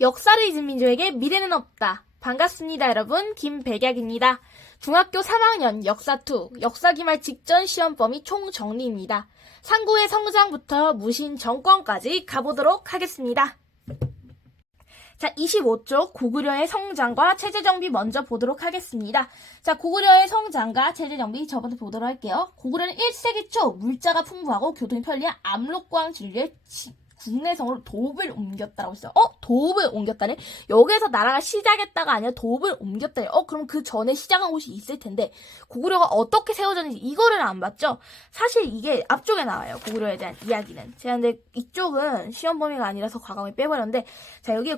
역사를 잊은 민족에게 미래는 없다. 반갑습니다, 여러분. 김백약입니다. 중학교 3학년 역사2 역사기말 직전 시험 범위 총정리입니다. 상구의 성장부터 무신 정권까지 가보도록 하겠습니다. 자, 25쪽 고구려의 성장과 체제정비 먼저 보도록 하겠습니다. 자, 고구려의 성장과 체제정비 저번에 보도록 할게요. 고구려는 1세기 초 물자가 풍부하고 교통이 편리한 압록강 진류의 국내성으로 도읍을 옮겼다라고 했어요. 도읍을 옮겼다네? 여기에서 나라가 시작했다가 아니라 도읍을 옮겼다네. 그럼 그 전에 시작한 곳이 있을 텐데 고구려가 어떻게 세워졌는지 이거를 안 봤죠? 사실 이게 앞쪽에 나와요. 고구려에 대한 이야기는. 제가 근데 이쪽은 시험 범위가 아니라서 과감히 빼버렸는데 자, 여기에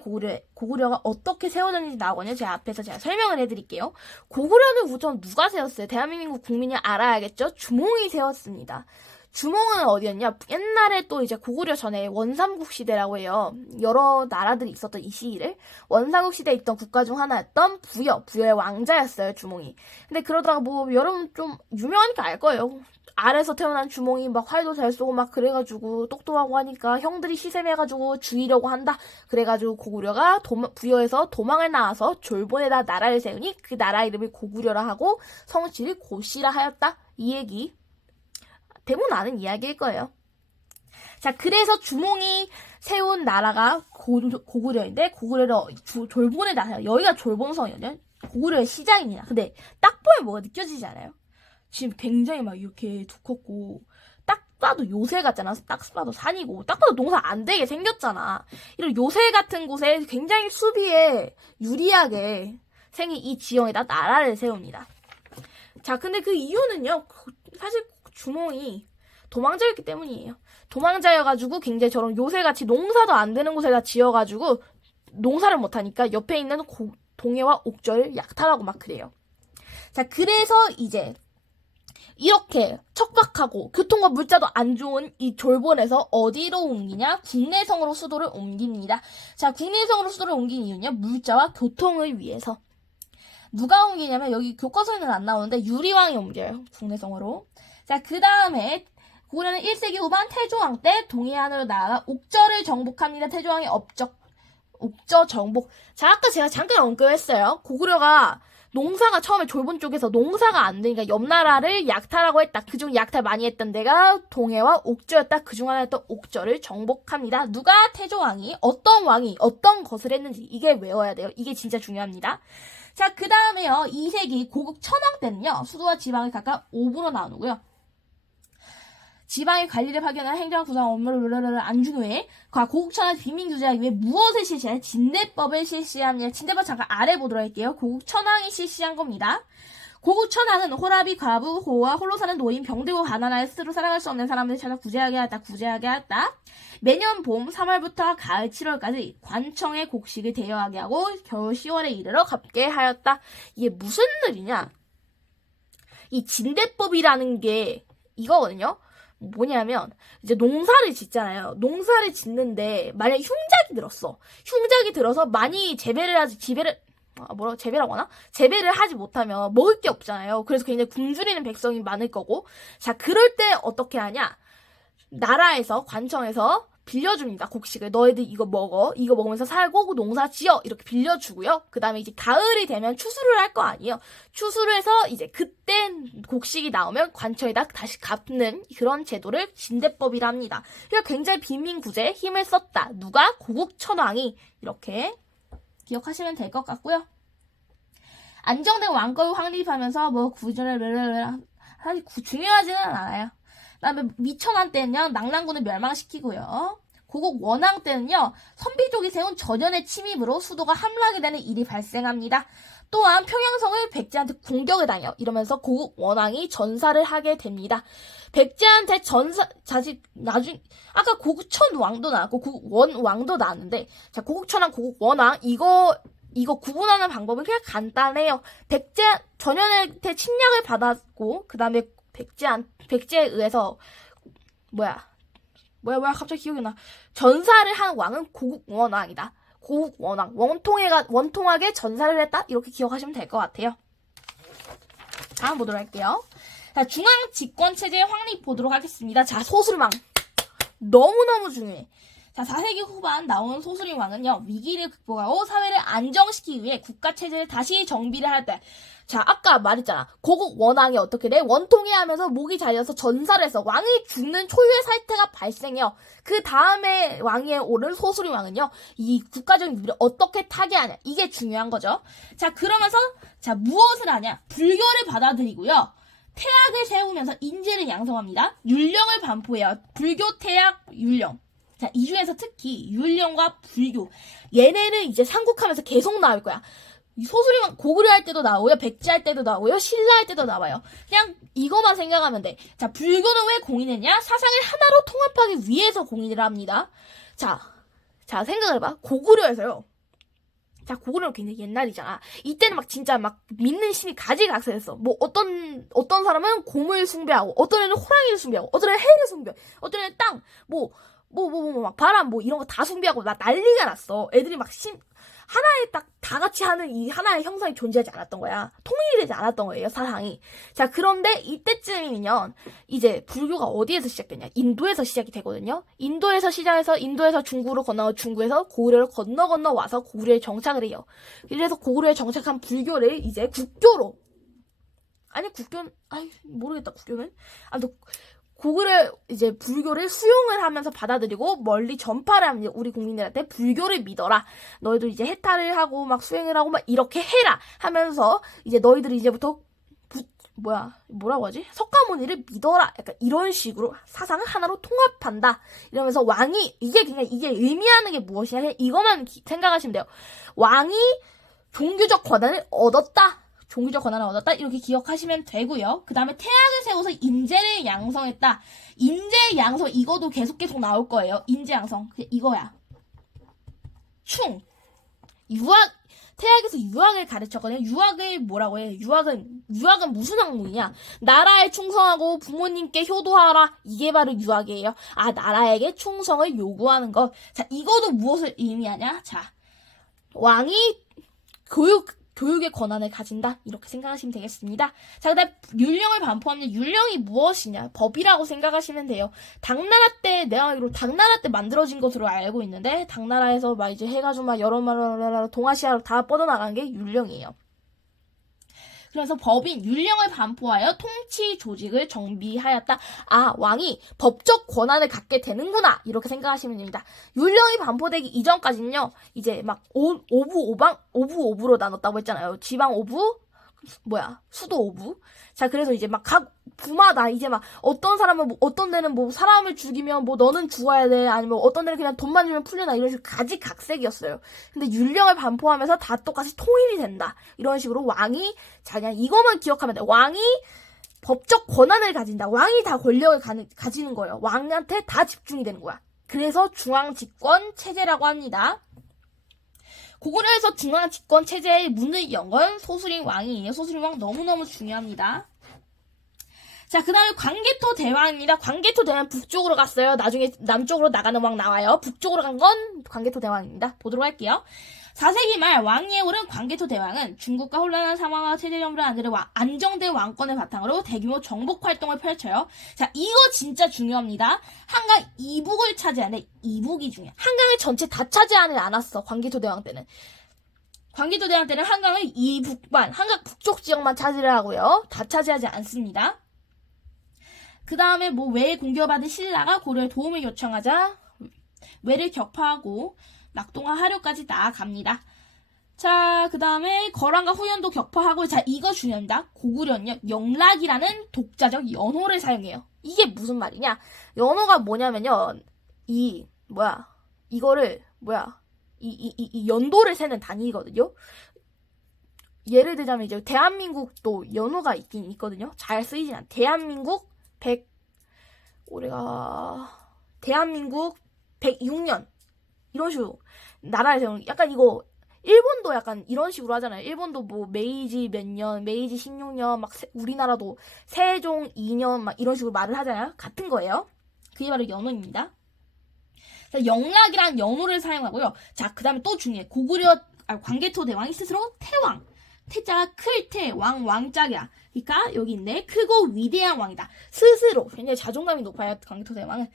고구려가 어떻게 세워졌는지 나오거든요. 제가 앞에서 제가 설명을 해드릴게요. 고구려는 우선 누가 세웠어요? 대한민국 국민이 알아야겠죠? 주몽이 세웠습니다. 주몽은 어디였냐? 옛날에 또 이제 고구려 전에 원삼국 시대라고 해요. 여러 나라들이 있었던 이 시기를. 원삼국 시대에 있던 국가 중 하나였던 부여의 왕자였어요, 주몽이. 근데 그러다가 여러분 좀 유명하니까 알 거예요. 아래서 태어난 주몽이 막 활도 잘 쏘고 막 그래가지고 똑똑하고 하니까 형들이 시샘해가지고 죽이려고 한다. 그래가지고 고구려가 부여에서 도망을 나와서 졸본에다 나라를 세우니 그 나라 이름을 고구려라 하고 성씨를 고씨라 하였다. 이 얘기. 대부분 아는 이야기일 거예요. 자, 그래서 주몽이 세운 나라가 고구려인데 고구려를 졸본에 나서요. 여기가 졸본성이거든요. 고구려의 시작입니다. 근데 딱 보면 뭐가 느껴지지 않아요? 지금 굉장히 막 이렇게 두껍고 딱 봐도 요새 같잖아. 딱 봐도 산이고 딱 봐도 농사 안 되게 생겼잖아. 이런 요새 같은 곳에 굉장히 수비에 유리하게 생긴 이 지형에다 나라를 세웁니다. 자, 근데 그 이유는요. 사실 주몽이 도망자였기 때문이에요. 도망자여가지고 굉장히 저런 요새같이 농사도 안 되는 곳에다 지어가지고 농사를 못하니까 옆에 있는 동해와 옥저를 약탈하고 막 그래요. 자, 그래서 이제 이렇게 척박하고 교통과 물자도 안 좋은 이 졸본에서 어디로 옮기냐? 국내성으로 수도를 옮깁니다. 자, 국내성으로 수도를 옮긴 이유는요. 물자와 교통을 위해서. 누가 옮기냐면 여기 교과서에는 안 나오는데 유리왕이 옮겨요. 국내성으로. 자, 그 다음에 고구려는 1세기 후반 태조왕 때 동해안으로 나아가 옥저를 정복합니다. 태조왕의 옥저 정복. 자, 아까 제가 잠깐 언급했어요. 고구려가 농사가 처음에 졸본 쪽에서 농사가 안 되니까 옆 나라를 약탈하고 했다. 그중 약탈 많이 했던 데가 동해와 옥저였다. 그중 하나였던 옥저를 정복합니다. 누가? 태조왕이. 어떤 왕이 어떤 것을 했는지 이게 외워야 돼요. 이게 진짜 중요합니다. 자, 그 다음에요. 2세기 고국 천황 때는요. 수도와 지방을 각각 5부로 나누고요. 지방의 관리를 파견한 행정 구성 업무를 안준 후에 고국 천황 빈민 규제하기 위해 무엇을 실시하냐? 진대법을 실시합니다. 진대법 잠깐 아래 보도록 할게요. 고국 천황이 실시한 겁니다. 고국 천황은 호라비, 과부, 호와 홀로 사는 노인, 병들고 가난하여 스스로 살아갈 수 없는 사람들을 찾아 구제하게 하였다. 매년 봄 3월부터 가을 7월까지 관청의 곡식을 대여하게 하고 겨울 10월에 이르러 갚게 하였다. 이게 무슨 일이냐? 이 진대법이라는 게 이거거든요. 뭐냐면 이제 농사를 짓잖아요. 농사를 짓는데 만약 흉작이 들어서 많이 재배라고 하나? 재배를 하지 못하면 먹을 게 없잖아요. 그래서 굉장히 굶주리는 백성이 많을 거고. 자, 그럴 때 어떻게 하냐? 나라에서 관청에서 빌려줍니다. 곡식을. 너희들 이거 먹어. 이거 먹으면서 살고 농사 지어. 이렇게 빌려주고요. 그 다음에 이제 가을이 되면 추수를 할 거 아니에요. 추수를 해서 이제 그때 곡식이 나오면 관청에다 다시 갚는 그런 제도를 진대법이라 합니다. 그러니까 굉장히 빈민구제에 힘을 썼다. 누가? 고국 천황이. 이렇게 기억하시면 될 것 같고요. 안정된 왕권을 확립하면서 구조를 사실 중요하지는 않아요. 그다음에 미천왕 때는요. 낙랑군을 멸망시키고요. 고국 원왕 때는요. 선비족이 세운 전연의 침입으로 수도가 함락이 되는 일이 발생합니다. 또한 평양성을 백제한테 공격을 당해요. 이러면서 고국 원왕이 전사를 하게 됩니다. 백제한테 아까 고국 천왕도 나왔고 고국 원왕도 나왔는데 자, 고국 천왕, 고국 원왕 이거 구분하는 방법은 그냥 간단해요. 전연한테 침략을 받았고 그 다음에 백제에 의해서 갑자기 기억이 나. 전사를 한 왕은 고국 원왕이다. 고국 원왕. 원통하게 전사를 했다. 이렇게 기억하시면 될 것 같아요. 다음 보도록 할게요. 자, 중앙 집권 체제 확립 보도록 하겠습니다. 자, 소술망. 너무너무 중요해. 자, 4세기 후반 나온 소수림 왕은요, 위기를 극복하고 사회를 안정시키기 위해 국가 체제를 다시 정비를 할 때, 자, 아까 말했잖아. 고국 원왕이 어떻게 돼? 원통해 하면서 목이 잘려서 전사를 해서 왕이 죽는 초유의 사태가 발생해요. 그 다음에 왕위에 오른 소수림 왕은요, 이 국가적인 위기를 어떻게 타개하냐. 이게 중요한 거죠. 자, 그러면서, 자, 무엇을 하냐? 불교를 받아들이고요. 태학을 세우면서 인재를 양성합니다. 율령을 반포해요. 불교, 태학, 율령. 자, 이 중에서 특히 율령과 불교. 얘네는 이제 삼국하면서 계속 나올 거야. 소수림왕 고구려 할 때도 나오고요. 백제 할 때도 나오고요. 신라 할 때도 나와요. 그냥 이거만 생각하면 돼. 자, 불교는 왜 공인했냐? 사상을 하나로 통합하기 위해서 공인을 합니다. 자, 생각을 해봐. 고구려에서요. 자, 고구려는 굉장히 옛날이잖아. 이때는 막 진짜 막 믿는 신이 가지각색했어. 뭐 어떤 사람은 곰을 숭배하고, 어떤 애는 호랑이를 숭배하고, 어떤 애는 해를 숭배, 어떤 애는 땅, 막 바람, 이런 거 다 숭배하고 막 난리가 났어. 애들이 막 하나에 딱 다 같이 하는 이 하나의 형상이 존재하지 않았던 거야. 통일이 되지 않았던 거예요, 사상이. 자, 그런데 이때쯤이면 이제 불교가 어디에서 시작되냐? 인도에서 시작이 되거든요. 인도에서 시작해서 인도에서 중국으로 건너고 중국에서 고구려를 건너 와서 고구려에 정착을 해요. 그래서 고구려에 정착한 불교를 이제 국교로, 아니 국교는 모르겠다. 국교는 고구려 이제 불교를 수용을 하면서 받아들이고 멀리 전파를 하면 우리 국민들한테 불교를 믿어라. 너희들 이제 해탈을 하고 막 수행을 하고 막 이렇게 해라 하면서 이제 너희들이 이제부터 뭐라고 하지? 석가모니를 믿어라. 약간 이런 식으로 사상을 하나로 통합한다. 이러면서 왕이 이게 의미하는 게 무엇이냐? 이것만 생각하시면 돼요. 왕이 종교적 권한을 얻었다. 종교적 권한을 얻었다. 이렇게 기억하시면 되고요. 그 다음에 태학을 세워서 인재를 양성했다. 인재 양성, 이거도 계속 나올 거예요. 인재 양성. 이거야. 태학에서 유학을 가르쳤거든요. 유학을 뭐라고 해? 유학은 무슨 학문이냐? 나라에 충성하고 부모님께 효도하라. 이게 바로 유학이에요. 나라에게 충성을 요구하는 것. 자, 이거도 무엇을 의미하냐? 자, 왕이 교육의 권한을 가진다. 이렇게 생각하시면 되겠습니다. 자, 그다음 율령을 반포하면 율령이 무엇이냐? 법이라고 생각하시면 돼요. 내가 알기로 당나라 때 만들어진 것으로 알고 있는데 당나라에서 막 이제 해가지고 막 여러 동아시아로 다 뻗어나간 게 율령이에요. 그래서 법인 율령을 반포하여 통치 조직을 정비하였다. 왕이 법적 권한을 갖게 되는구나. 이렇게 생각하시면 됩니다. 율령이 반포되기 이전까지는요. 이제 막 오부로 나눴다고 했잖아요. 지방 오부, 수도 오부. 자, 그래서 이제 막 각 부마다 이제 막 어떤 사람은 어떤 데는 사람을 죽이면 너는 죽어야 돼. 아니면 어떤 데는 그냥 돈만 주면 풀려나. 이런 식으로 가지각색이었어요. 근데 율령을 반포하면서 다 똑같이 통일이 된다. 이런 식으로 왕이 그냥 이것만 기억하면 돼. 왕이 법적 권한을 가진다. 왕이 다 권력을 가지는 거예요. 왕한테 다 집중이 되는 거야. 그래서 중앙집권 체제라고 합니다. 고구려에서 중앙집권 체제의 문을 연 건 소수림 왕이에요. 소수림 왕 너무너무 중요합니다. 자, 그 다음에 광개토 대왕입니다. 광개토 대왕 북쪽으로 갔어요. 나중에 남쪽으로 나가는 왕 나와요. 북쪽으로 간 건 광개토 대왕입니다. 보도록 할게요. 4세기 말 왕위에 오른 광개토 대왕은 중국과 혼란한 상황과 체제 정부를 안정된 왕권을 바탕으로 대규모 정복 활동을 펼쳐요. 자, 이거 진짜 중요합니다. 한강 이북을 차지하는데 이북이 중요해. 한강을 전체 다 차지하지 않았어. 광개토 대왕 때는. 광개토 대왕 때는 한강을 한강 북쪽 지역만 차지를 하고요. 다 차지하지 않습니다. 그 다음에 외에 공격받은 신라가 고려에 도움을 요청하자 외를 격파하고 낙동과 하류까지 나아갑니다. 자, 그 다음에 거란과 후연도 격파하고, 자, 이거 중요합니다. 고구려는요, 영락이라는 독자적 연호를 사용해요. 이게 무슨 말이냐? 연호가 뭐냐면요, 이 연도를 세는 단위거든요. 예를 들자면 이제 대한민국도 연호가 있긴 있거든요. 잘 쓰이진 않아. 대한민국 106년. 이런 식으로 나라를 세우는 약간 이거 일본도 약간 이런 식으로 하잖아요. 일본도 메이지 몇 년, 메이지 16년 막 우리나라도 세종 2년 막 이런 식으로 말을 하잖아요. 같은 거예요. 그게 바로 연호입니다. 자, 영락이란 연호를 사용하고요. 자, 그다음에 또 중요해. 광개토 대왕이 스스로 태왕. 태자가 클 태, 왕짝이야. 그러니까 여기 있네. 크고 위대한 왕이다. 스스로 굉장히 자존감이 높아요. 광개토 대왕은.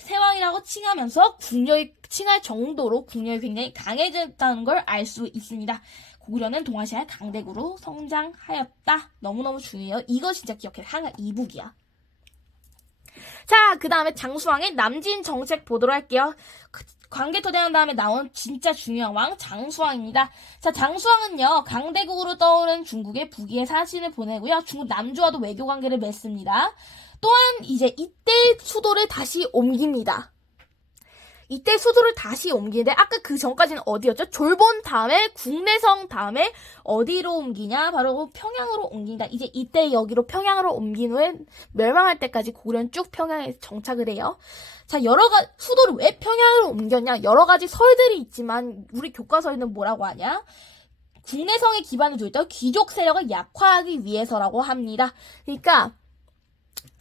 세왕이라고 칭하면서 국력이 칭할 정도로 국력이 굉장히 강해졌다는 걸 알 수 있습니다. 고구려는 동아시아의 강대국으로 성장하였다. 너무너무 중요해요. 이거 진짜 기억해. 하나 이북이야. 자, 그 다음에 장수왕의 남진 정책 보도록 할게요. 광개토대왕 다음에 나온 진짜 중요한 왕 장수왕입니다. 자, 장수왕은요 강대국으로 떠오른 중국에 북위에 사신을 보내고요. 중국 남조와도 외교 관계를 맺습니다. 또한 이제 이때 수도를 다시 옮깁니다. 이때 수도를 다시 옮기는데 아까 그 전까지는 어디였죠? 졸본 다음에 국내성 다음에 어디로 옮기냐? 바로 평양으로 옮긴다. 이제 이때 여기로 평양으로 옮긴 후에 멸망할 때까지 고구려는 쭉 평양에 정착을 해요. 자, 수도를 왜 평양으로 옮겼냐? 여러 가지 설들이 있지만 우리 교과서에는 뭐라고 하냐? 국내성에 기반을 두었던 귀족 세력을 약화하기 위해서라고 합니다. 그러니까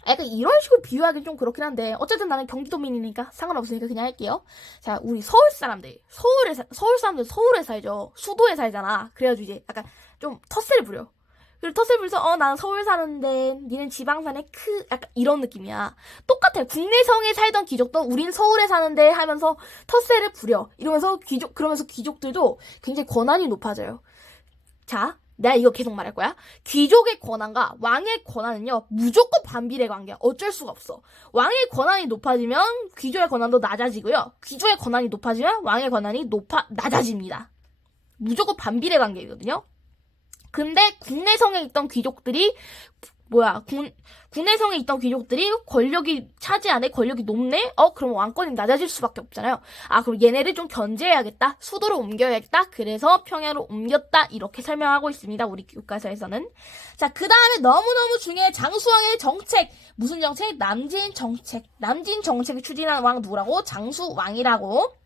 약간 이런 식으로 비유하기 좀 그렇긴 한데 어쨌든 나는 경기도민이니까 상관없으니까 그냥 할게요. 자, 우리 서울 사람들 서울에 살죠. 수도에 살잖아. 그래가지고 이제 약간 좀 텃세를 부려. 그리고 텃세를 부려서 나는 서울 사는데 니는 지방 사네 약간 이런 느낌이야. 똑같아요. 국내성에 살던 귀족도 우린 서울에 사는데 하면서 텃세를 부려. 그러면서 귀족들도 굉장히 권한이 높아져요. 자, 내가 이거 계속 말할 거야. 귀족의 권한과 왕의 권한은요 무조건 반비례 관계야. 어쩔 수가 없어. 왕의 권한이 높아지면 귀족의 권한도 낮아지고요. 귀족의 권한이 높아지면 왕의 권한이 낮아집니다. 무조건 반비례 관계거든요. 근데 국내성에 있던 귀족들이 권력이 차지하네? 권력이 높네? 그럼 왕권이 낮아질 수밖에 없잖아요. 그럼 얘네를 좀 견제해야겠다. 수도를 옮겨야겠다. 그래서 평양으로 옮겼다. 이렇게 설명하고 있습니다. 우리 교과서에서는. 자, 그 다음에 너무너무 중요해. 장수왕의 정책. 무슨 정책? 남진 정책. 남진 정책을 추진한 왕 누구라고? 장수왕이라고.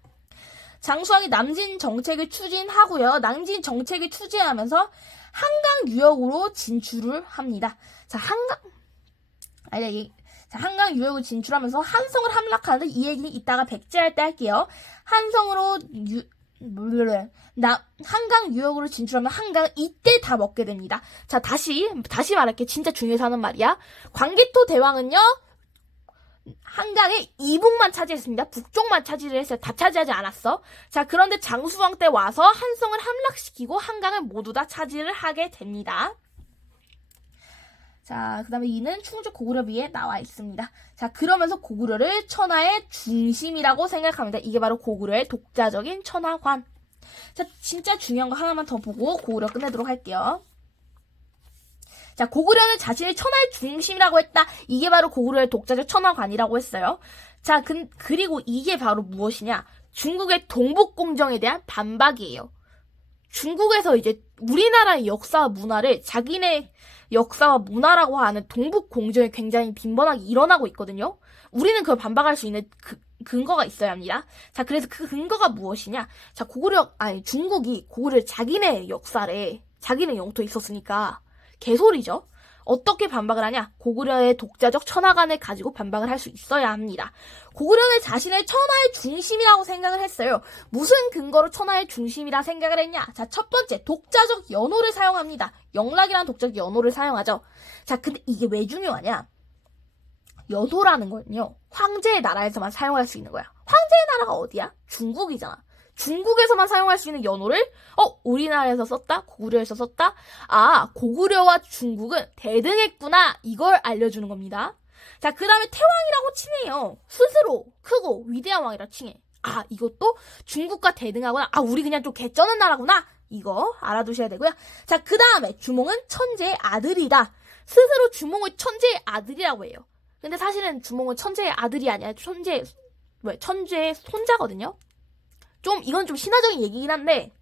장수왕이 남진 정책을 추진하고요. 남진 정책을 추진하면서 한강 유역으로 진출을 합니다. 자, 한강 유역을 진출하면서 한성을 함락하는데 이 얘기는 이따가 백제할 때 할게요. 한강 유역으로 진출하면 한강을 이때 다 먹게 됩니다. 자, 다시 말할게. 진짜 중요해서 하는 말이야. 광개토 대왕은요, 한강의 이북만 차지했습니다. 북쪽만 차지를 했어요. 다 차지하지 않았어. 자, 그런데 장수왕 때 와서 한성을 함락시키고 한강을 모두 다 차지를 하게 됩니다. 자, 그 다음에 이는 충주 고구려비에 나와 있습니다. 자, 그러면서 고구려를 천하의 중심이라고 생각합니다. 이게 바로 고구려의 독자적인 천하관. 자, 진짜 중요한 거 하나만 더 보고 고구려 끝내도록 할게요. 자, 고구려는 자신을 천하의 중심이라고 했다. 이게 바로 고구려의 독자적 천하관이라고 했어요. 자, 그리고 이게 바로 무엇이냐? 중국의 동북공정에 대한 반박이에요. 중국에서 이제 우리나라의 역사와 문화를 자기네 역사와 문화라고 하는 동북공정이 굉장히 빈번하게 일어나고 있거든요. 우리는 그걸 반박할 수 있는 근거가 있어야 합니다. 자, 그래서 그 근거가 무엇이냐? 자, 중국이 고구려 자기네 역사를 자기네 영토에 있었으니까 개소리죠. 어떻게 반박을 하냐? 고구려의 독자적 천하관을 가지고 반박을 할 수 있어야 합니다. 고구려는 자신을 천하의 중심이라고 생각을 했어요. 무슨 근거로 천하의 중심이라 생각을 했냐? 자, 첫 번째, 독자적 연호를 사용합니다. 영락이라는 독자적 연호를 사용하죠. 자, 근데 이게 왜 중요하냐? 연호라는 거는요, 황제의 나라에서만 사용할 수 있는 거야. 황제의 나라가 어디야? 중국이잖아. 중국에서만 사용할 수 있는 연호를 우리나라에서 썼다? 고구려에서 썼다? 고구려와 중국은 대등했구나. 이걸 알려주는 겁니다. 자, 그 다음에 태왕이라고 칭해요. 스스로 크고 위대한 왕이라 칭해. 이것도 중국과 대등하구나. 우리 그냥 좀 개쩌는 나라구나. 이거 알아두셔야 되고요. 자, 그 다음에 주몽은 천재의 아들이다. 스스로 주몽을 천재의 아들이라고 해요. 근데 사실은 주몽은 천재의 아들이 아니라 천재의 손자거든요. 이건 좀 신화적인 얘기긴 한데,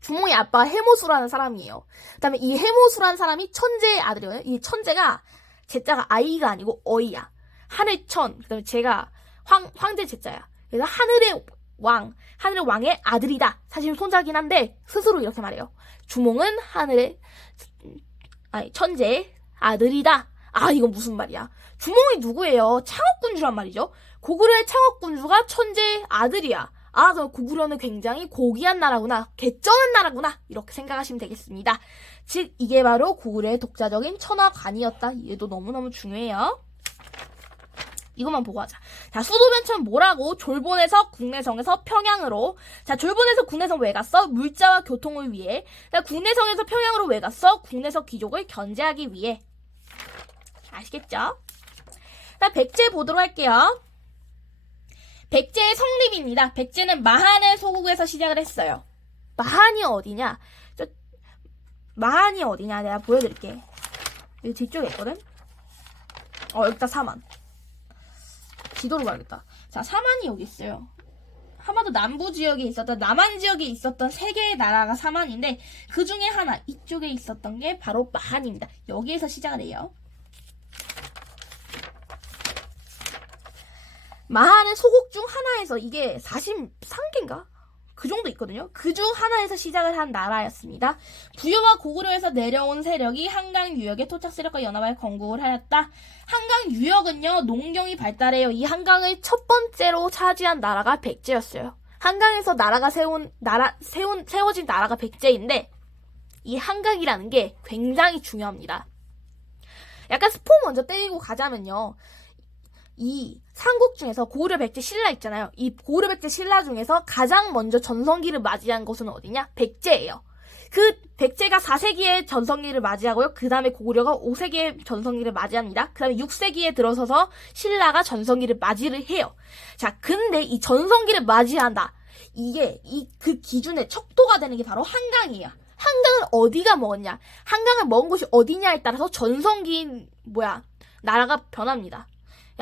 주몽의 아빠가 해모수라는 사람이에요. 그 다음에 이 해모수라는 사람이 천재의 아들이에요. 이 천재가, 제자가 아이가 아니고 어이야. 하늘천, 그 다음에 제가 황제 제자야. 그래서 하늘의 왕의 아들이다. 사실 손자긴 한데, 스스로 이렇게 말해요. 주몽은 천재의 아들이다. 이건 무슨 말이야. 주몽이 누구예요? 창업군주란 말이죠. 고구려의 창업군주가 천재의 아들이야. 그럼 고구려는 굉장히 고귀한 나라구나. 개쩌는 나라구나. 이렇게 생각하시면 되겠습니다. 즉, 이게 바로 고구려의 독자적인 천하관이었다. 얘도 너무너무 중요해요. 이것만 보고 하자. 자, 수도변천 뭐라고? 졸본에서 국내성에서 평양으로. 자, 졸본에서 국내성 왜 갔어? 물자와 교통을 위해. 자, 국내성에서 평양으로 왜 갔어? 국내성 귀족을 견제하기 위해. 아시겠죠? 자, 백제 보도록 할게요. 백제의 성립입니다. 백제는 마한의 소국에서 시작을 했어요. 마한이 어디냐? 마한이 어디냐? 내가 보여드릴게. 여기 뒤쪽에 있거든? 여기다 사만. 지도로 가야겠다. 자, 사만이 여기 있어요. 한마도 남부 지역에 있었던, 남한 지역에 있었던 세 개의 나라가 사만인데, 그 중에 하나, 이쪽에 있었던 게 바로 마한입니다. 여기에서 시작을 해요. 마한은 소국 중 하나에서, 이게 43개인가? 그 정도 있거든요. 그 중 하나에서 시작을 한 나라였습니다. 부여와 고구려에서 내려온 세력이 한강 유역의 토착 세력과 연합하여 건국을 하였다. 한강 유역은요, 농경이 발달해요. 이 한강을 첫 번째로 차지한 나라가 백제였어요. 한강에서 세워진 나라가 백제인데, 이 한강이라는 게 굉장히 중요합니다. 약간 스포 먼저 때리고 가자면요. 이 삼국 중에서 고구려 백제 신라 있잖아요. 이 고구려 백제 신라 중에서 가장 먼저 전성기를 맞이한 것은 어디냐? 백제예요. 그 백제가 4세기에 전성기를 맞이하고요. 그 다음에 고구려가 5세기에 전성기를 맞이합니다. 그 다음에 6세기에 들어서서 신라가 전성기를 맞이를 해요. 자, 근데 이 전성기를 맞이한다. 이게 그 기준의 척도가 되는 게 바로 한강이에요. 한강을 어디가 먹었냐? 한강을 먹은 곳이 어디냐에 따라서 나라가 변합니다.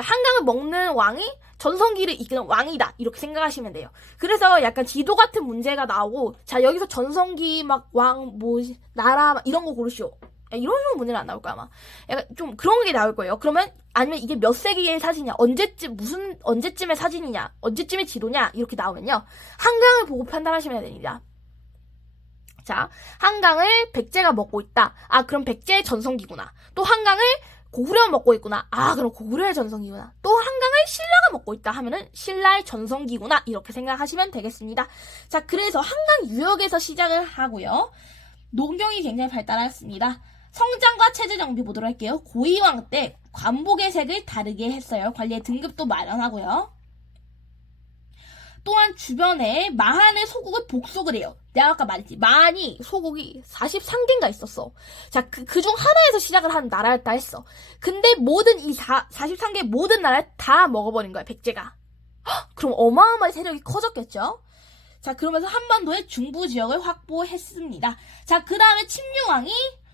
한강을 먹는 왕이 전성기를 이끄는 왕이다. 이렇게 생각하시면 돼요. 그래서 약간 지도 같은 문제가 나오고, 자, 여기서 전성기 나라 이런 거 고르시오. 이런 식으로 문제는 안 나올 거야, 아마. 약간 좀 그런 게 나올 거예요. 그러면, 아니면 이게 몇 세기의 사진이냐, 언제쯤의 사진이냐, 언제쯤의 지도냐, 이렇게 나오면요. 한강을 보고 판단하시면 됩니다. 자, 한강을 백제가 먹고 있다. 그럼 백제의 전성기구나. 또 한강을 고구려가 먹고 있구나. 그럼 고구려의 전성기구나. 또 한강을 신라가 먹고 있다 하면은 신라의 전성기구나. 이렇게 생각하시면 되겠습니다. 자, 그래서 한강 유역에서 시작을 하고요. 농경이 굉장히 발달하였습니다. 성장과 체제 정비 보도록 할게요. 고이왕 때 관복의 색을 다르게 했어요. 관리의 등급도 마련하고요. 또한 주변에 마한의 소국을 복속을 해요. 내가 아까 말했지. 마한이 소국이 43개인가 있었어. 자, 그중 하나에서 시작을 한 나라였다 했어. 근데 모든 이 43개 모든 나라를 다 먹어버린 거야, 백제가. 그럼 어마어마한 세력이 커졌겠죠? 자, 그러면서 한반도의 중부 지역을 확보했습니다. 자, 그 다음에 침류왕이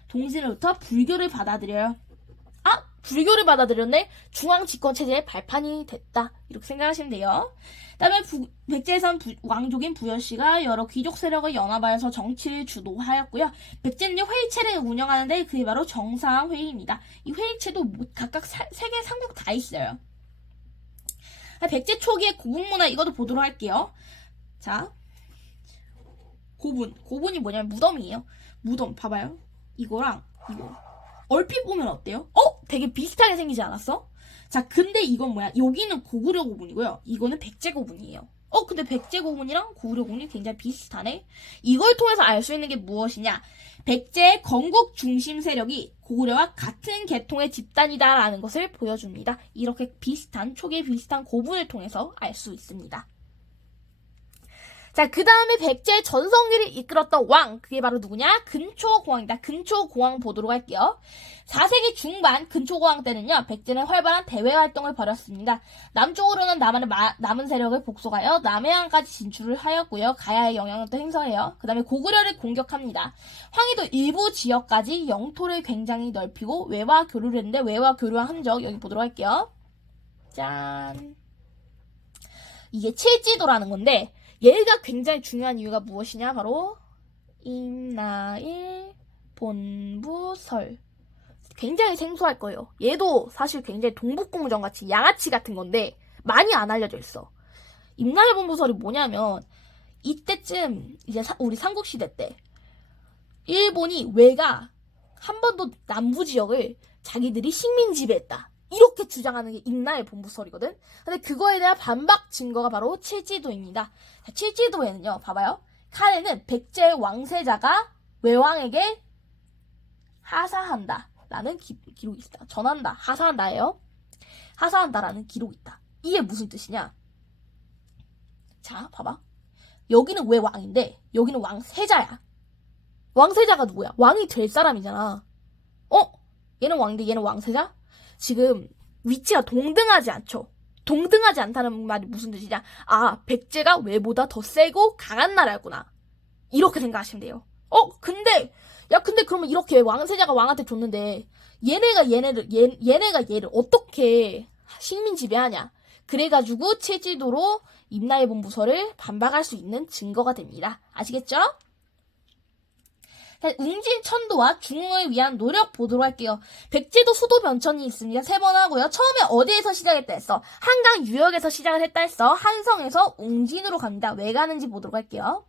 동진으로부터 불교를 받아들여요. 불교를 받아들였네? 중앙 집권 체제의 발판이 됐다. 이렇게 생각하시면 돼요. 그다음에 백제에선 왕족인 부여씨가 여러 귀족 세력을 연합하여서 정치를 주도하였고요. 백제는 회의체를 운영하는데 그게 바로 정상회의입니다. 이 회의체도 각각 세계 삼국 다 있어요. 백제 초기의 고분문화 이것도 보도록 할게요. 자, 고분이 뭐냐면 무덤이에요. 무덤 봐봐요. 이거랑 이거 얼핏 보면 어때요? 되게 비슷하게 생기지 않았어? 자, 근데 이건 뭐야? 여기는 고구려 고분이고요. 이거는 백제 고분이에요. 근데 백제 고분이랑 고구려 고분이 굉장히 비슷하네? 이걸 통해서 알 수 있는 게 무엇이냐? 백제의 건국 중심 세력이 고구려와 같은 계통의 집단이다라는 것을 보여줍니다. 이렇게 초기에 비슷한 고분을 통해서 알 수 있습니다. 자, 그 다음에 백제의 전성기를 이끌었던 왕, 그게 바로 누구냐? 근초고왕이다. 근초고왕 보도록 할게요. 4세기 중반 근초고왕 때는요, 백제는 활발한 대외 활동을 벌였습니다. 남쪽으로는 남한의 남은 세력을 복속하여 남해안까지 진출을 하였고요. 가야의 영향력도 행사해요. 그 다음에 고구려를 공격합니다. 황희도 일부 지역까지 영토를 굉장히 넓히고 외와 교류를 했는데, 외와 교류한 흔적 여기 보도록 할게요. 짠. 이게 칠지도라는 건데, 얘가 굉장히 중요한 이유가 무엇이냐? 바로 임나일 본부설. 굉장히 생소할 거예요. 얘도 사실 굉장히 동북공정같이 양아치 같은 건데 많이 안 알려져 있어. 임나일 본부설이 뭐냐면 이때쯤 이제 우리 삼국시대 때 일본이 외가 한반도 남부 지역을 자기들이 식민 지배했다. 이렇게 주장하는 게 임나일 본부설이거든. 근데 그거에 대한 반박 증거가 바로 칠지도입니다. 자, 칠지도에는요, 봐봐요. 칼에는 백제 왕세자가 외왕에게 하사한다 라는 기록이 있다. 전한다, 하사한다예요. 하사한다라는 기록이 있다. 이게 무슨 뜻이냐? 자, 봐봐. 여기는 왜 왕인데 여기는 왕세자야. 왕세자가 누구야? 왕이 될 사람이잖아. 얘는 왕인데 얘는 왕세자? 지금 위치가 동등하지 않죠. 동등하지 않다는 말이 무슨 뜻이냐? 아, 백제가 왜보다 더 세고 강한 나라였구나. 이렇게 생각하시면 돼요. 근데 그러면 이렇게 왕세자가 왕한테 줬는데 얘네가 얘를 어떻게 식민 지배하냐? 그래가지고 체제도로 임나의 본부서를 반박할 수 있는 증거가 됩니다. 아시겠죠? 웅진천도와 중흥을 위한 노력 보도록 할게요. 백제도 수도 변천이 있습니다. 3번 하고요. 처음에 어디에서 시작했다 했어? 한강 유역에서 시작을 했다 했어. 한성에서 웅진으로 갑니다. 왜 가는지 보도록 할게요.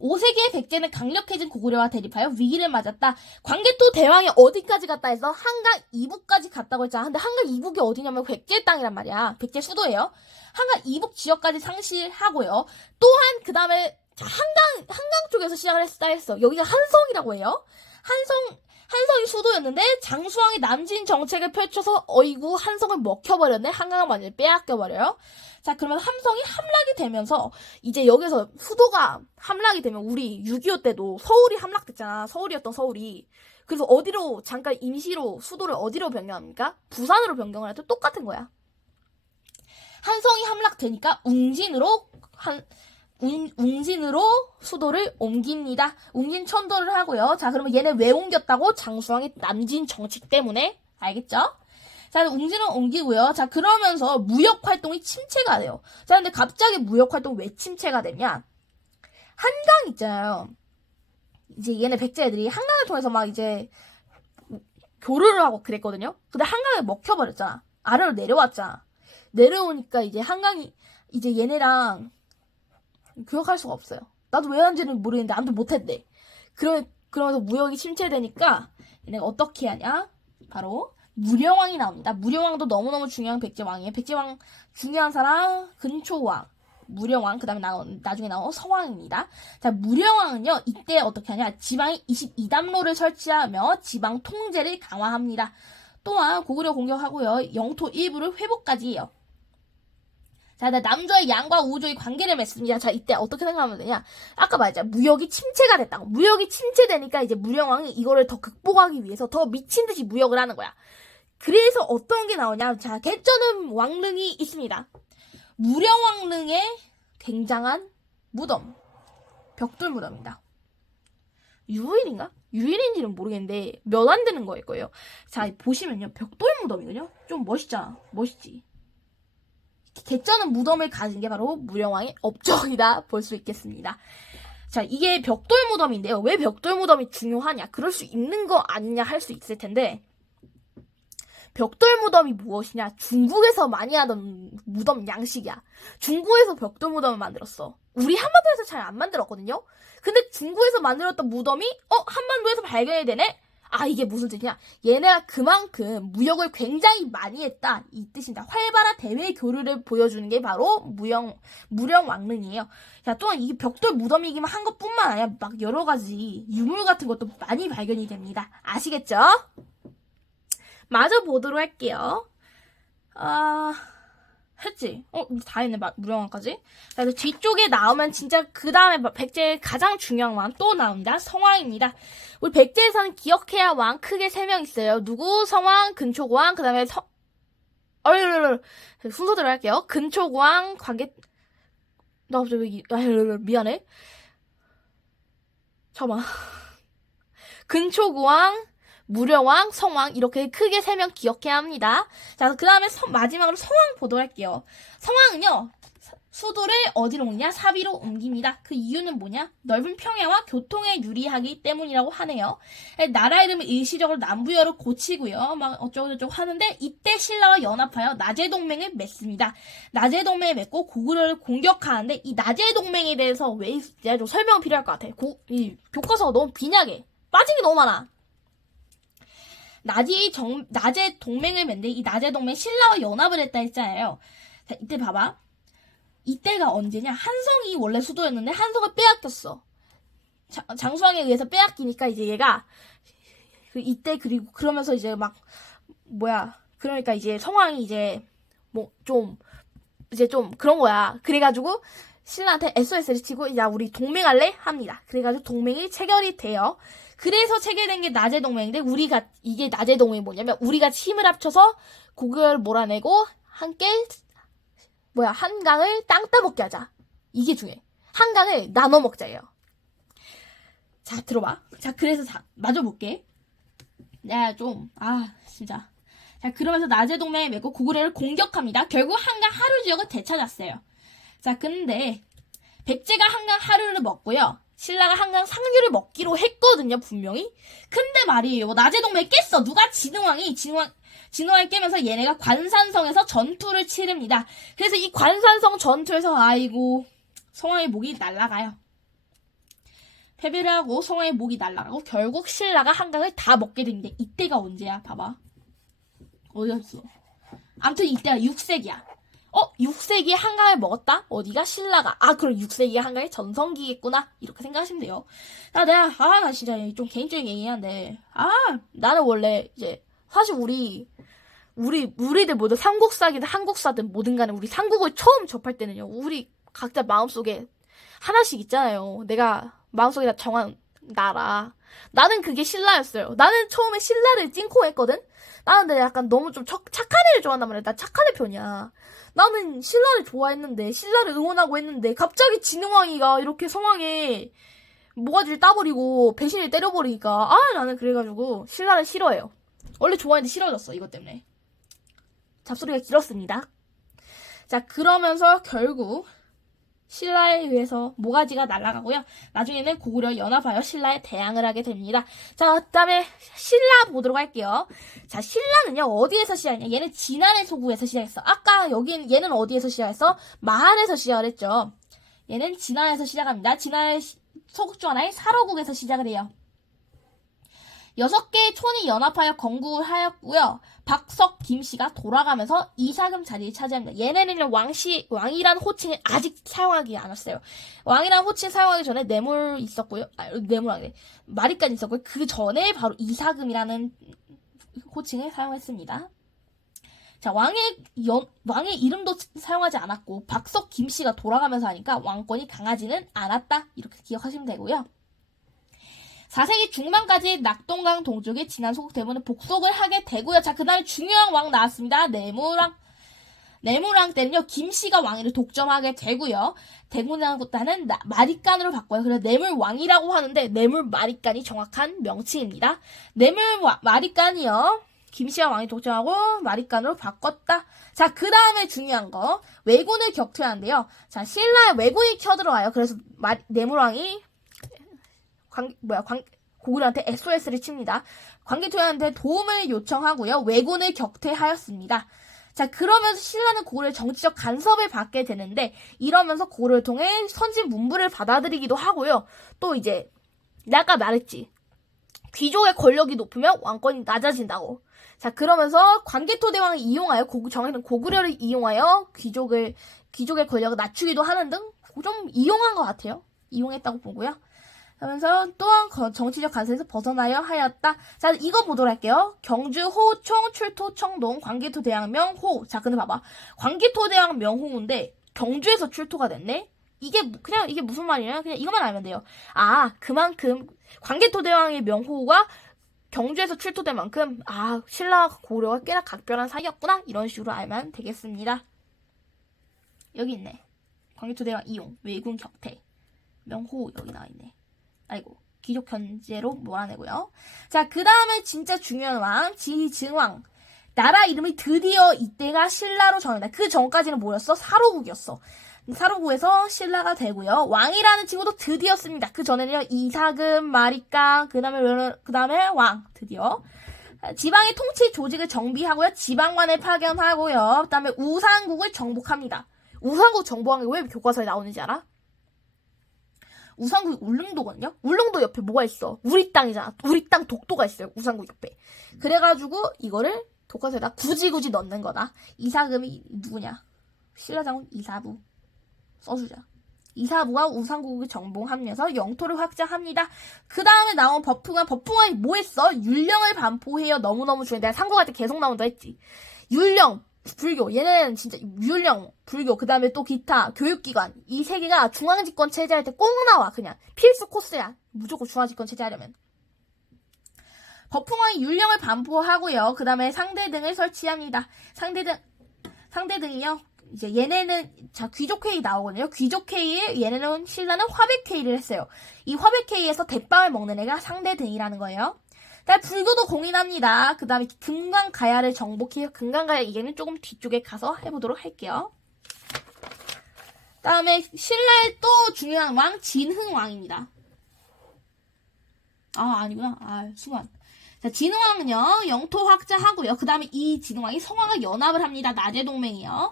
5세기의 백제는 강력해진 고구려와 대립하여 위기를 맞았다. 광개토 대왕이 어디까지 갔다 해서 한강 이북까지 갔다고 했잖아. 근데 한강 이북이 어디냐면 백제 땅이란 말이야. 백제 수도예요. 한강 이북 지역까지 상실하고요. 또한 그 다음에 한강 쪽에서 시작을 했다 했어. 여기가 한성이라고 해요. 한성이 수도였는데 장수왕이 남진 정책을 펼쳐서 어이구 한성을 먹혀버렸네. 한강을 완전히 빼앗겨버려요. 자, 그러면 함성이 함락이 되면서 이제 여기서 수도가 함락이 되면 우리 6.25 때도 서울이 함락됐잖아. 서울이었던 서울이. 그래서 어디로 잠깐 임시로 수도를 어디로 변경합니까? 부산으로 변경을 해도 똑같은 거야. 한성이 함락되니까 웅진으로 수도를 옮깁니다. 웅진천도를 하고요. 자, 그러면 얘네 왜 옮겼다고? 장수왕의 남진 정책 때문에. 알겠죠? 자, 웅진을 옮기고요. 자, 그러면서 무역 활동이 침체가 돼요. 자, 근데 갑자기 무역 활동 왜 침체가 되냐? 한강 있잖아요. 이제 얘네 백제 애들이 한강을 통해서 막 이제 교류를 하고 그랬거든요. 근데 한강에 먹혀버렸잖아. 아래로 내려왔잖아. 내려오니까 이제 한강이 이제 얘네랑 교역할 수가 없어요. 나도 왜 한지는 모르겠는데 아무튼 못했대. 그러면서 무역이 침체되니까 얘네가 어떻게 하냐? 바로 무령왕이 나옵니다. 무령왕도 너무너무 중요한 백제왕이에요. 백제왕 중요한 사람 근초왕, 무령왕, 그 다음에 나중에 나온 서왕입니다. 자, 무령왕은요 이때 어떻게 하냐? 지방에 22담로를 설치하며 지방 통제를 강화합니다. 또한 고구려 공격하고요. 영토 일부를 회복까지 해요. 자, 남조의 양과 우조의 관계를 맺습니다. 자, 이때 어떻게 생각하면 되냐? 아까 말했잖아. 무역이 침체가 됐다고. 무역이 침체되니까 이제 무령왕이 이거를 더 극복하기 위해서 더 미친 듯이 무역을 하는 거야. 그래서 어떤 게 나오냐? 자, 개쩌는 왕릉이 있습니다. 무령왕릉의 굉장한 무덤. 벽돌 무덤입니다. 유일인가? 유일인지는 모르겠는데 몇 안 되는 거일 거예요. 자, 보시면요. 벽돌 무덤이거든요. 좀 멋있잖아. 멋있지? 개쩌는 무덤을 가진 게 바로 무령왕의 업적이다 볼 수 있겠습니다. 자, 이게 벽돌 무덤인데요. 왜 벽돌 무덤이 중요하냐? 그럴 수 있는 거 아니냐 할 수 있을 텐데 벽돌 무덤이 무엇이냐? 중국에서 많이 하던 무덤 양식이야. 중국에서 벽돌 무덤을 만들었어. 우리 한반도에서 잘 안 만들었거든요. 근데 중국에서 만들었던 무덤이 한반도에서 발견이 되네? 아, 이게 무슨 뜻이냐? 얘네가 그만큼 무역을 굉장히 많이 했다. 이 뜻입니다. 활발한 대외 교류를 보여주는 게 바로 무령왕릉이에요. 자, 또한 이게 벽돌 무덤이기만 한 것뿐만 아니라 막 여러 가지 유물 같은 것도 많이 발견이 됩니다. 아시겠죠? 마저 보도록 할게요. 했지? 다 했네, 무령왕까지. 자, 뒤쪽에 나오면 진짜 그 다음에 백제의 가장 중요한 왕 또 나옵니다. 성왕입니다. 우리 백제에서는 기억해야 할 왕 크게 3명 있어요. 누구? 성왕, 근초고왕, 그 다음에 순서대로 할게요. 근초고왕, 나 갑자기 미안해. 잠깐만. 근초고왕, 무령왕, 성왕 이렇게 크게 3명 기억해야 합니다. 자, 그 다음에 마지막으로 성왕 보도록 할게요. 성왕은요. 수도를 어디로 옮기냐? 사비로 옮깁니다. 그 이유는 뭐냐? 넓은 평야와 교통에 유리하기 때문이라고 하네요. 나라 이름을 일시적으로 남부여로 고치고요. 막 어쩌고저쩌고 하는데 이때 신라와 연합하여 나제동맹을 맺습니다. 나제동맹을 맺고 고구려를 공격하는데 이 나제동맹에 대해서 왜 좀 설명이 필요할 것 같아. 이 교과서가 너무 빈약해. 빠진 게 너무 많아. 나제 동맹을 맺는데 이 나제 동맹 신라와 연합을 했다 했잖아요. 자, 이때 봐봐. 이때가 언제냐? 한성이 원래 수도였는데 한성을 빼앗겼어. 장수왕에 의해서 빼앗기니까 이제 얘가 이때 그리고 그러면서 이제 막 그러니까 이제 성왕이 이제 좀 그런 거야. 그래가지고 신라한테 SOS를 치고 야 우리 동맹할래? 합니다. 그래가지고 동맹이 체결이 돼요. 그래서 체결된 게 낮의 동맹인데 이게 낮의 동맹이 뭐냐면 우리가 힘을 합쳐서 고구려를 몰아내고 한강을 땅 따먹게 하자. 이게 중요해. 한강을 나눠 먹자예요. 자, 들어봐. 자, 그래서 마저 볼게. 내가 진짜. 자, 그러면서 낮의 동맹을 맺고 고구려를 공격합니다. 결국 한강 하류 지역을 되찾았어요. 자, 근데 백제가 한강 하류를 먹고요. 신라가 한강 상류를 먹기로 했거든요, 분명히. 근데 말이에요. 낮의 동맹을 깼어. 누가? 진흥왕이 깨면서 얘네가 관산성에서 전투를 치릅니다. 그래서 이 관산성 전투에서 아이고 성왕의 목이 날아가요. 패배를 하고 성왕의 목이 날아가고 결국 신라가 한강을 다 먹게 됩니다. 이때가 언제야? 봐봐. 어디였어? 아무튼 이때가 6세기야. 6세기에 한강을 먹었다? 어디가? 신라가. 그럼 6세기에 한강의 전성기겠구나. 이렇게 생각하시면 돼요. 나 진짜 좀 개인적인 얘기한데, 나는 원래 이제, 사실 우리들 모두 삼국사든 한국사든 뭐든 간에 우리 삼국을 처음 접할 때는요, 우리 각자 마음속에 하나씩 있잖아요. 내가 마음속에 다 정한 나라. 나는 그게 신라였어요. 나는 처음에 신라를 찡콩했거든? 나는 근데 약간 너무 좀 착한 애를 좋아한단 말이야. 나 착한 애 편이야. 나는 신라를 좋아했는데, 신라를 응원하고 했는데, 갑자기 진흥왕이가 이렇게 성왕에 모가지를 따버리고 배신을 때려버리니까, 나는 그래가지고 신라를 싫어해요. 원래 좋아했는데 싫어졌어, 이것 때문에. 잡소리가 길었습니다. 자, 그러면서 결국 신라에 의해서 모가지가 날아가고요. 나중에는 고구려 연합하여 신라에 대항을 하게 됩니다. 자, 그다음에 신라 보도록 할게요. 자, 신라는요 어디에서 시작했냐? 얘는 진안의 소국에서 시작했어. 아까 얘는 어디에서 시작했어? 마한에서 시작을 했죠. 얘는 진안에서 시작합니다. 진안의 소국 중 하나인 사로국에서 시작을 해요. 6개의 촌이 연합하여 건국을 하였고요. 박석, 김씨가 돌아가면서 이사금 자리를 차지합니다. 얘네는 왕이란 호칭을 아직 사용하지 않았어요. 왕이란 호칭 사용하기 전에 뇌물 있었고요. 마리까지 있었고요. 그 전에 바로 이사금이라는 호칭을 사용했습니다. 자, 왕의 이름도 사용하지 않았고, 박석, 김씨가 돌아가면서 하니까 왕권이 강하지는 않았다. 이렇게 기억하시면 되고요. 4세기 중반까지 낙동강 동쪽의 진안 소국 대부분은 복속을 하게 되고요. 자, 그 다음에 중요한 왕 나왔습니다. 내무왕 때는요, 김씨가 왕위를 독점하게 되고요. 대구나는 마리간으로 바꿔요. 그래서 내물왕이라고 하는데, 내물마리간이 정확한 명칭입니다. 내물마리간이요. 김씨가 왕위 독점하고 마리간으로 바꿨다. 자, 그 다음에 중요한 거. 왜군을 격퇴하는데요. 자, 신라에 왜군이 켜들어와요. 그래서 내물왕이 고구려한테 SOS를 칩니다. 광개토한테 도움을 요청하고요. 왜군을 격퇴하였습니다. 자, 그러면서 신라는 고구려의 정치적 간섭을 받게 되는데, 이러면서 고구려를 통해 선진 문부를 받아들이기도 하고요. 또 이제 내가 아까 말했지. 귀족의 권력이 높으면 왕권이 낮아진다고. 자, 그러면서 광개토대왕을 이용하여 정해진 고구려를 이용하여 귀족의 권력을 낮추기도 하는 등 좀 이용한 것 같아요. 이용했다고 보고요. 하면서 또한 정치적 간섭에서 벗어나야 하였다. 자, 이거 보도록 할게요. 경주 호총 출토 청동 광개토대왕 명호. 자, 근데 봐봐. 광개토대왕 명호인데 경주에서 출토가 됐네. 이게 무슨 말이냐? 그냥 이것만 알면 돼요. 그만큼 광개토대왕의 명호가 경주에서 출토된 만큼 신라와 고구려가 꽤나 각별한 사이였구나. 이런 식으로 알면 되겠습니다. 여기 있네. 광개토대왕 이용 왜군 격퇴 명호 여기 나와있네. 귀족 견제로 몰아내고요. 자, 그 다음에 진짜 중요한 왕, 지증왕. 나라 이름이 드디어 이때가 신라로 정합니다. 그 전까지는 뭐였어? 사로국이었어. 사로국에서 신라가 되고요. 왕이라는 친구도 드디어 씁니다. 그 전에는요, 이사금, 마리강, 그 다음에 왕, 드디어. 지방의 통치 조직을 정비하고요. 지방관을 파견하고요. 그 다음에 우상국을 정복합니다. 우상국 정복한 게 왜 교과서에 나오는지 알아? 우상국이 울릉도거든요? 울릉도 옆에 뭐가 있어? 우리 땅이잖아. 우리 땅 독도가 있어요. 우상국 옆에. 그래가지고 이거를 교과서에다 굳이 넣는 거다. 이사금이 누구냐? 신라장군 이사부. 써주자. 이사부와 우상국을 정복하면서 영토를 확장합니다. 그 다음에 나온 버풍왕이 뭐 했어? 율령을 반포해요. 너무너무 중요해. 내가 상고할 때 계속 나온다 했지. 율령, 불교. 얘는 진짜 율령, 불교. 그 다음에 또 기타, 교육기관. 이 세 개가 중앙집권 체제할 때 꼭 나와. 그냥 필수 코스야. 무조건 중앙집권 체제하려면. 버풍왕이 율령을 반포하고요. 그 다음에 상대등을 설치합니다. 상대등이요. 이제 얘네는 자 귀족회의 나오거든요. 귀족회의에 얘네는 신라는 화백회의를 했어요. 이 화백회의에서 대빵을 먹는 애가 상대등이라는 거예요. 그다음에 불교도 공인합니다. 그 다음에 금강가야를 정복해요. 금강가야 이게는 조금 뒤쪽에 가서 해보도록 할게요. 다음에 신라의 또 중요한 왕 진흥왕입니다. 아니구나. 순환. 자, 진흥왕은요, 영토 확장하고요. 그 다음에 이 진흥왕이 성왕과 연합을 합니다. 나제 동맹이요.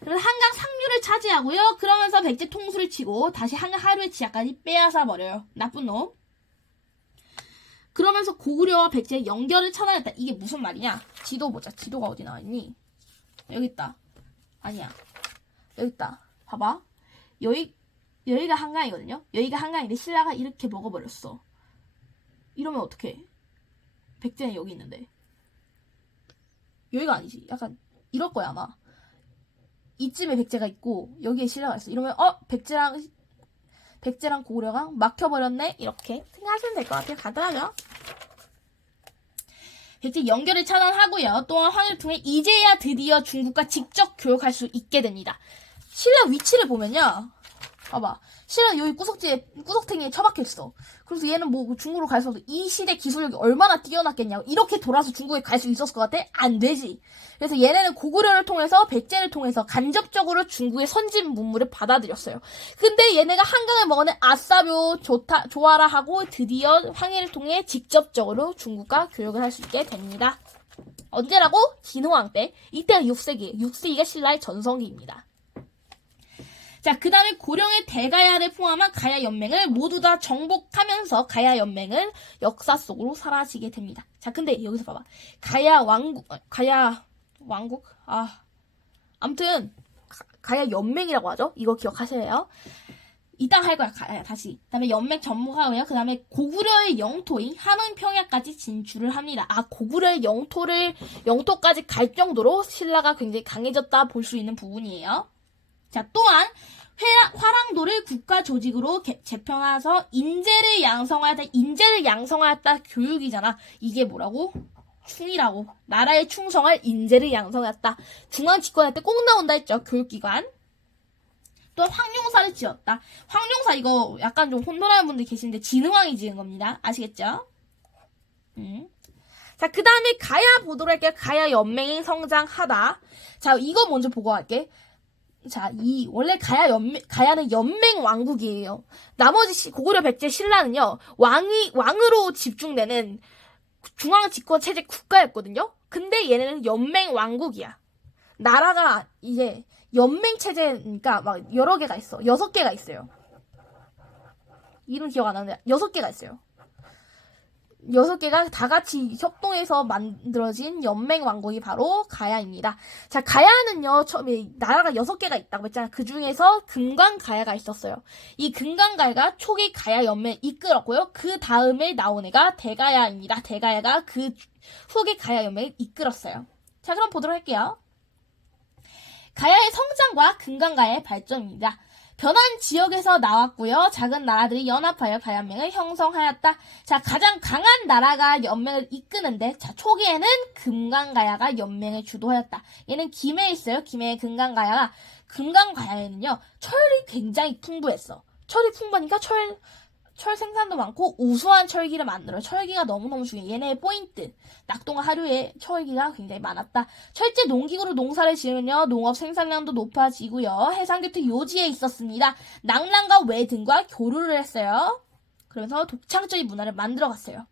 그래서 한강 상류를 차지하고요. 그러면서 백제 통수를 치고 다시 한강 하류의 지하까지 빼앗아 버려요. 나쁜 놈. 그러면서 고구려와 백제의 연결을 차단했다. 이게 무슨 말이냐? 지도 보자. 지도가 어디 나와있니? 여기 있다. 아니야. 여기 있다. 봐봐. 여기가 한강이거든요. 여기가 한강인데 신라가 이렇게 먹어버렸어. 이러면 어떡해? 백제는 여기 있는데. 여기가 아니지. 약간 이럴 거야 아마. 이쯤에 백제가 있고 여기에 신라가 있어. 이러면 백제랑 고구려가 막혀버렸네? 이렇게 생각하시면 될 것 같아요. 간단하죠? 백제 연결을 차단하고요. 또한 황해를 통해 이제야 드디어 중국과 직접 교역할 수 있게 됩니다. 신라 위치를 보면요. 봐봐. 신라는 여기 구석탱이에 처박혀있어. 그래서 얘는 뭐 중국으로 갈 수 없어. 이 시대 기술력이 얼마나 뛰어났겠냐고. 이렇게 돌아서 중국에 갈 수 있었을 것 같아? 안 되지. 그래서 얘네는 고구려를 통해서 백제를 통해서 간접적으로 중국의 선진 문물을 받아들였어요. 근데 얘네가 한강을 먹어낸 아싸묘 좋아라 하고 드디어 황해를 통해 직접적으로 중국과 교역을 할 수 있게 됩니다. 언제라고? 진흥왕 때. 이때가 6세기. 6세기가 신라의 전성기입니다. 자, 그 다음에 고령의 대가야를 포함한 가야 연맹을 모두 다 정복하면서 가야 연맹은 역사 속으로 사라지게 됩니다. 자, 근데 여기서 봐봐. 가야 왕국? 아무튼, 가야 연맹이라고 하죠? 이거 기억하셔야 요 이따 할 거야, 가야, 다시. 그 다음에 연맹 전무하고요. 그 다음에 고구려의 영토인 함흥평야까지 진출을 합니다. 고구려의 영토까지 갈 정도로 신라가 굉장히 강해졌다 볼 수 있는 부분이에요. 자, 또한 화랑도를 국가 조직으로 재편해서 인재를 양성하였다 교육이잖아. 이게 뭐라고? 충이라고. 나라에 충성할 인재를 양성하였다. 중앙 집권할 때 꼭 나온다 했죠. 교육기관. 또 황룡사를 지었다. 황룡사 이거 약간 좀 혼돈하는 분들 계시는데 진흥왕이 지은 겁니다. 아시겠죠? 자, 그 다음에 가야 보도록 할게요. 가야 연맹이 성장하다. 자, 이거 먼저 보고 갈게. 자, 원래 가야는 연맹 왕국이에요. 나머지 고구려, 백제, 신라는요, 왕으로 집중되는 중앙 집권 체제 국가였거든요? 근데 얘네는 연맹 왕국이야. 나라가 이제 연맹 체제니까 막 여러 개가 있어. 6개가 있어요. 이름 기억 안 나는데 6개가 있어요. 6개가 다 같이 협동해서 만들어진 연맹 왕국이 바로 가야입니다. 자, 가야는요, 처음에 나라가 6개가 있다고 했잖아요. 그 중에서 금강가야가 있었어요. 이 금강가야가 초기 가야 연맹을 이끌었고요. 그 다음에 나온 애가 대가야입니다. 대가야가 그 후기 가야 연맹을 이끌었어요. 자, 그럼 보도록 할게요. 가야의 성장과 금강가야의 발전입니다. 변한 지역에서 나왔고요. 작은 나라들이 연합하여 가야연맹을 형성하였다. 자, 가장 강한 나라가 연맹을 이끄는데, 자, 초기에는 금강가야가 연맹을 주도하였다. 얘는 김해에 있어요. 김해의 금강가야에는요, 철이 굉장히 풍부했어. 철이 풍부하니까 철 생산도 많고 우수한 철기를 만들어요. 철기가 너무너무 중요해. 얘네의 포인트. 낙동과 하류에 철기가 굉장히 많았다. 철제 농기구로 농사를 지으면요, 농업 생산량도 높아지고요. 해상교통 요지에 있었습니다. 낙랑과 외 등과 교류를 했어요. 그러면서 독창적인 문화를 만들어갔어요.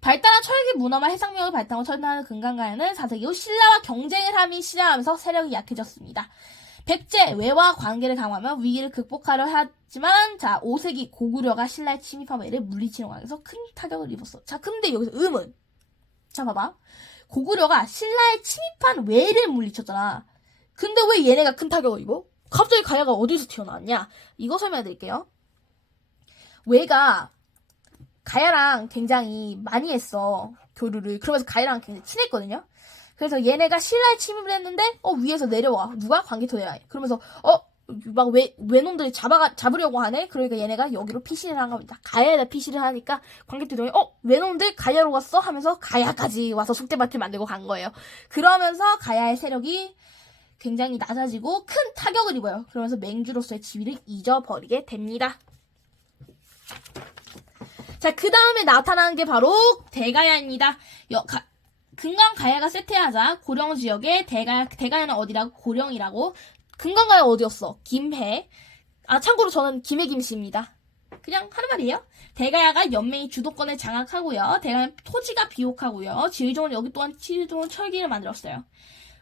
발달한 철기 문화와 해상무역을 바탕으로 철도하는 금강가야는 4세기 후 신라와 경쟁을 하기 시작하면서 세력이 약해졌습니다. 백제, 외와 관계를 강화하며 위기를 극복하려 하지만, 자, 5세기 고구려가 신라의 침입하며 얘를 물리치는 과정에서 큰 타격을 입었어. 자, 근데 여기서 의문. 자, 봐봐. 고구려가 신라에 침입한 외를 물리쳤잖아. 근데 왜 얘네가 큰 타격을 입어? 갑자기 가야가 어디서 튀어나왔냐? 이거 설명해 드릴게요. 왜가 가야랑 굉장히 많이 했어. 교류를. 그러면서 가야랑 굉장히 친했거든요. 그래서 얘네가 신라에 침입을 했는데 위에서 내려와. 누가? 광개토 대왕이. 그러면서 막 외놈들이 잡으려고 하네. 그러니까 얘네가 여기로 피신을 한 겁니다. 가야에다 피신을 하니까 광개토 대왕이 외놈들 가야로 왔어 하면서 가야까지 와서 속대밭을 만들고 간 거예요. 그러면서 가야의 세력이 굉장히 낮아지고 큰 타격을 입어요. 그러면서 맹주로서의 지위를 잊어버리게 됩니다. 자, 그 다음에 나타나는 게 바로 대가야입니다. 금강가야가 쇠퇴하자 고령 지역에 대가야는 어디라고? 고령이라고. 금강가야 어디였어? 김해. 참고로 저는 김해 김씨입니다. 그냥 하는 말이에요. 대가야가 연맹이 주도권을 장악하고요. 대가야는 토지가 비옥하고요. 지휘종은 여기 또한 지휘종은 철기를 만들었어요.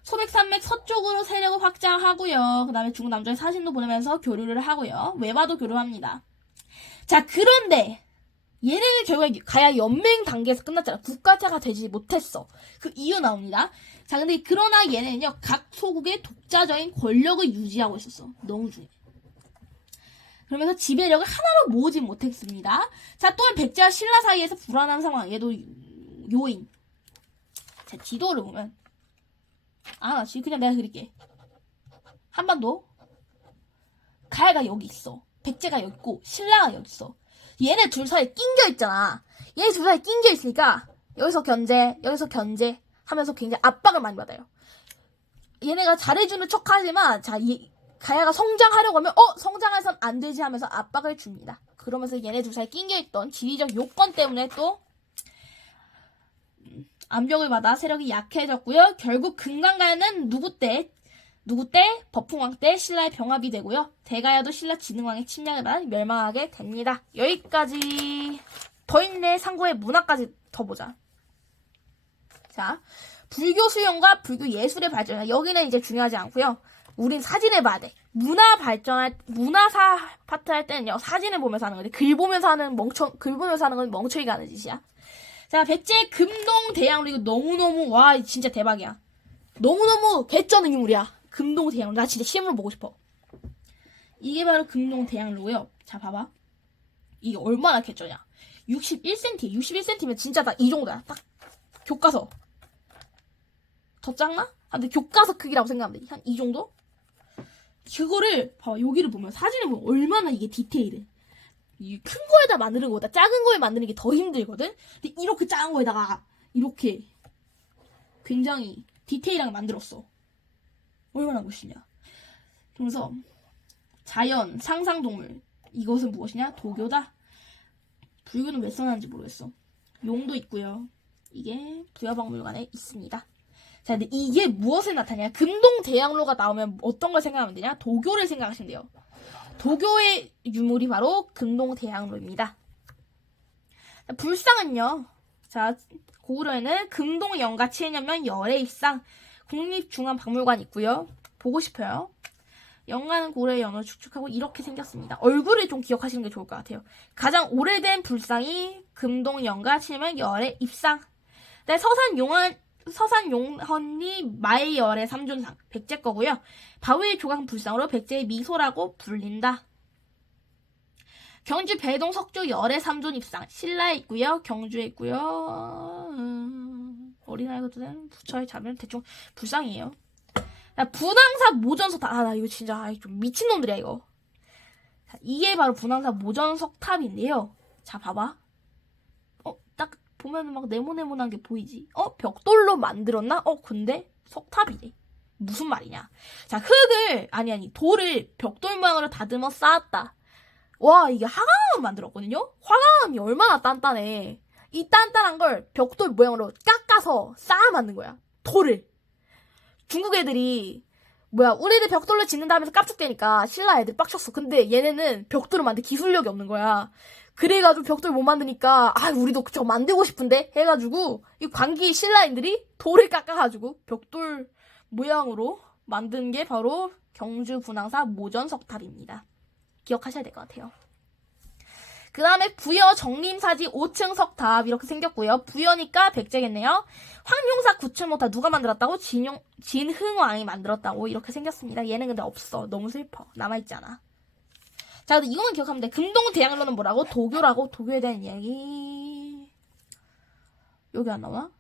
소백산맥 서쪽으로 세력을 확장하고요. 그 다음에 중국 남쪽에 사신도 보내면서 교류를 하고요. 외바도 교류합니다. 자, 그런데 얘네는 결국에 가야 연맹 단계에서 끝났잖아. 국가자가 되지 못했어. 그 이유 나옵니다. 자, 근데 그러나 얘네는요, 각 소국의 독자적인 권력을 유지하고 있었어. 너무 중요해. 그러면서 지배력을 하나로 모으지 못했습니다. 자, 또한 백제와 신라 사이에서 불안한 상황. 얘도 요인. 자, 지도를 보면 나 지금 그냥 내가 그릴게. 한반도 가야가 여기 있어. 백제가 여기 있고 신라가 여기 있어. 얘네 둘 사이에 낑겨 있잖아. 얘네 둘 사이에 낑겨 있으니까 여기서 견제 하면서 굉장히 압박을 많이 받아요. 얘네가 잘해주는 척하지만 가야가 성장하려고 하면 성장해선 안 되지 하면서 압박을 줍니다. 그러면서 얘네 둘 사이에 낑겨 있던 지리적 요건 때문에 또 압력을 받아 세력이 약해졌고요. 결국 금강가야는 누구 때? 법흥왕 때 신라의 병합이 되고요. 대가야도 신라 진흥왕의 침략을 받아 멸망하게 됩니다. 여기까지. 더 있네. 상고의 문화까지 더 보자. 자, 불교 수용과 불교 예술의 발전. 여기는 이제 중요하지 않고요. 우린 사진을 봐야 돼. 문화사 파트 할 때는요, 사진을 보면서 하는 건데, 글 보면서 하는 건 멍청이가 하는 짓이야. 자, 백제 금동대양로. 이거 너무너무, 진짜 대박이야. 너무너무 개쩌는 유물이야. 금동대양로. 나 진짜 실물 보고 싶어. 이게 바로 금동대양로고요. 자, 봐봐. 이게 얼마나 개쩌냐. 61cm. 61cm면 진짜 딱 이 정도야. 딱 교과서. 더 작나? 근데 교과서 크기라고 생각하면 돼. 한 이 정도? 그거를 봐봐. 여기를 보면, 사진을 보면 얼마나 이게 디테일해. 이 큰 거에다 만드는 거보다 작은 거에 만드는 게 더 힘들거든? 근데 이렇게 작은 거에다가 이렇게 굉장히 디테일하게 만들었어. 얼마나 멋있냐. 그러면서 자연, 상상동물. 이것은 무엇이냐? 도교다. 불교는 왜 써놨는지 모르겠어. 용도 있고요. 이게 부여박물관에 있습니다. 자, 근데 이게 무엇에 나타나냐? 금동대양로가 나오면 어떤 걸 생각하면 되냐? 도교를 생각하시면 돼요. 도교의 유물이 바로 금동대양로입니다. 불상은요. 자, 고구려에는 금동영가 7년면 열애입상 국립중앙박물관 있고요. 보고 싶어요. 영가는 고려의 연호를 축축하고 이렇게 생겼습니다. 얼굴을 좀 기억하시는 게 좋을 것 같아요. 가장 오래된 불상이 금동영가 7년 열애입상. 네, 서산용헌이 마의 열애 삼존상 백제 거고요. 바위의 조각 불상으로 백제의 미소라고 불린다. 경주 배동 석조 열애 삼존 입상 신라에 있고요. 경주에 있고요. 어린아이 것들은 부처의 자면 대충 불상이에요. 분황사 모전석 탑. 나 이거 진짜 좀 미친놈들이야 이거. 자, 이게 바로 분황사 모전석 탑인데요. 자, 봐봐. 딱 보면 막 네모네모난 게 보이지? 벽돌로 만들었나? 근데 석탑이래. 무슨 말이냐? 자, 돌을 벽돌 모양으로 다듬어 쌓았다. 와, 이게 화강암 만들었거든요? 화강암이 얼마나 단단해. 이 단단한 걸 벽돌 모양으로 깎아서 쌓아 만든 거야. 돌을. 중국 애들이 우리들 벽돌로 짓는다 하면서 깝죽대니까 신라 애들 빡쳤어. 근데 얘네는 벽돌을 만들 기술력이 없는 거야. 그래가지고 벽돌 못 만드니까 우리도 저거 만들고 싶은데 해가지고 이 광기 신라인들이 돌을 깎아가지고 벽돌 모양으로 만든 게 바로 경주 분황사 모전석탑입니다. 기억하셔야 될 것 같아요. 그 다음에 부여 정림사지 5층 석탑 이렇게 생겼고요. 부여니까 백제겠네요. 황룡사 9층 모탑 누가 만들었다고? 진흥왕이 만들었다고 이렇게 생겼습니다. 얘는 근데 없어. 너무 슬퍼. 남아있잖아. 자, 근데 이거만 기억하면 돼. 금동대양로는 뭐라고? 도교라고. 도교에 대한 이야기. 여기 안 나오나?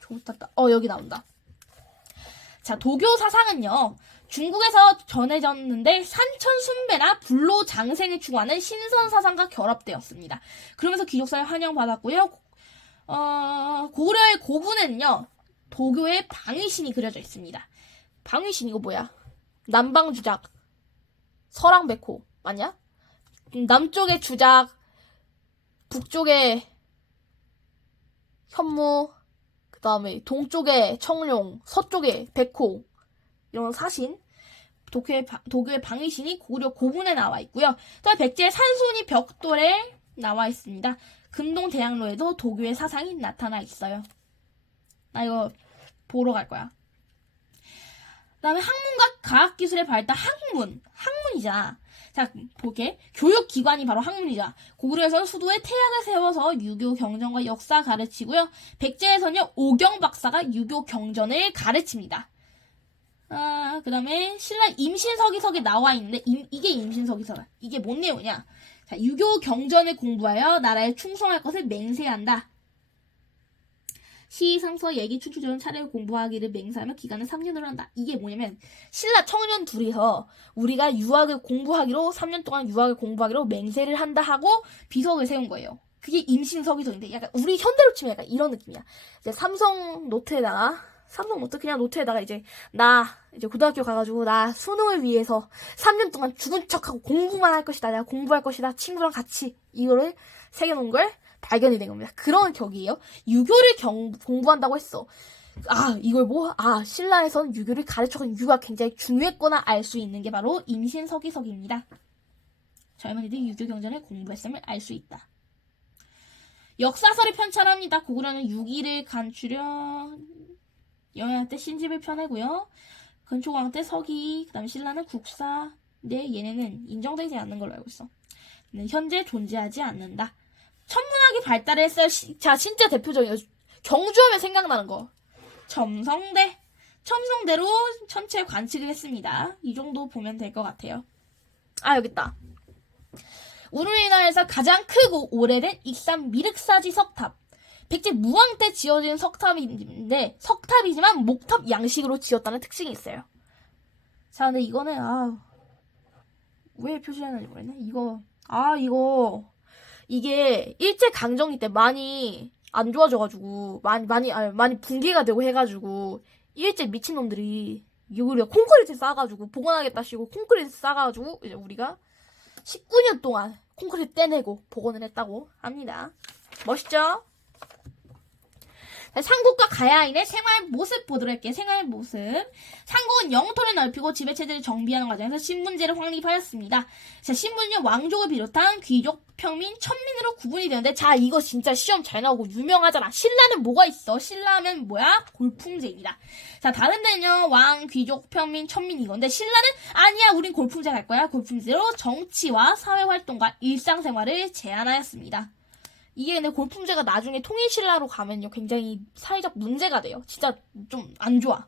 좋았다. 여기 나온다. 자, 도교 사상은요. 중국에서 전해졌는데 산천순배나 불로장생을 추구하는 신선사상과 결합되었습니다. 그러면서 귀족사에 환영받았고요. 고려의 고분에는요. 도교의 방위신이 그려져 있습니다. 방위신 이거 뭐야? 남방주작, 서랑백호 맞냐? 남쪽의 주작, 북쪽의 현무, 그 다음에 동쪽에 청룡, 서쪽에 백호 이런 사신, 도교의 방위신이 고려 고분에 나와 있고요. 또 백제의 산순이 벽돌에 나와 있습니다. 금동대양로에도 도교의 사상이 나타나 있어요. 나 이거 보러 갈 거야. 그 다음에 학문과 과학기술의 발달, 학문이잖아. 자, 볼게. 교육기관이 바로 학문이자. 고구려에서는 수도에 태양을 세워서 유교 경전과 역사 가르치고요. 백제에서는요, 오경 박사가 유교 경전을 가르칩니다. 그 다음에 신라 임신서기석에 나와 있는데, 이게 임신서기석이야. 이게 뭔 내용이냐? 자, 유교 경전을 공부하여 나라에 충성할 것을 맹세한다. 시, 상서, 얘기, 춘추전 차례를 공부하기를 맹세하며 기간을 3년으로 한다. 이게 뭐냐면 신라 청년 둘이서 우리가 유학을 공부하기로 3년 동안 유학을 공부하기로 맹세를 한다 하고 비석을 세운 거예요. 그게 임신서기석인데 약간 우리 현대로 치면 약간 이런 느낌이야. 이제 삼성 노트에다가 그냥 노트에다가 이제 고등학교 가가지고 나 수능을 위해서 3년 동안 죽은 척하고 공부만 할 것이다. 내가 공부할 것이다. 친구랑 같이 이거를 새겨놓은 걸 발견이 된 겁니다. 그런 격이에요. 유교를 공부한다고 했어. 신라에서는 유교를 가르쳐간 이유가 굉장히 중요했거나 알 수 있는 게 바로 임신서기석입니다. 젊은이들이 유교 경전을 공부했음을 알 수 있다. 역사설이 편찬합니다. 고구려는 유기를 간추려 영양 때 신집을 펴내고요. 근초광 때 서기, 그 다음에 신라는 국사. 근데 얘네는 인정되지 않는 걸로 알고 있어. 현재 존재하지 않는다. 천문학이 발달을 했어요. 자, 진짜 대표적이에요. 경주하면 생각나는 거. 첨성대로 천체 관측을 했습니다. 이 정도 보면 될 것 같아요. 여기 있다. 우리나라에서 가장 크고 오래된 익산 미륵사지 석탑. 백제 무왕 때 지어진 석탑인데 석탑이지만 목탑 양식으로 지었다는 특징이 있어요. 자, 근데 이거는 왜 표시해놨는지 모르겠네. 이게 일제강점기 때 많이 안 좋아져가지고 많이 붕괴가 되고 해가지고 일제 미친놈들이 우리가 콘크리트 싸가지고 복원하겠다 시고 콘크리트 싸가지고 이제 우리가 19년 동안 콘크리트 떼내고 복원을 했다고 합니다. 멋있죠? 삼국과 가야인의 생활 모습 보도록 할게요. 생활 모습. 삼국은 영토를 넓히고 지배체제를 정비하는 과정에서 신분제를 확립하였습니다. 자, 신분은 왕족을 비롯한 귀족, 평민, 천민으로 구분이 되는데, 자, 이거 진짜 시험 잘 나오고 유명하잖아. 신라는 뭐가 있어? 신라면 뭐야? 골품제입니다. 자, 다른 데는요, 왕, 귀족, 평민, 천민 이건데, 신라는 아니야, 우린 골품제 갈 거야. 골품제로 정치와 사회활동과 일상생활을 제한하였습니다. 이게 근데 골품제가 나중에 통일신라로 가면요 굉장히 사회적 문제가 돼요. 진짜 좀 안 좋아.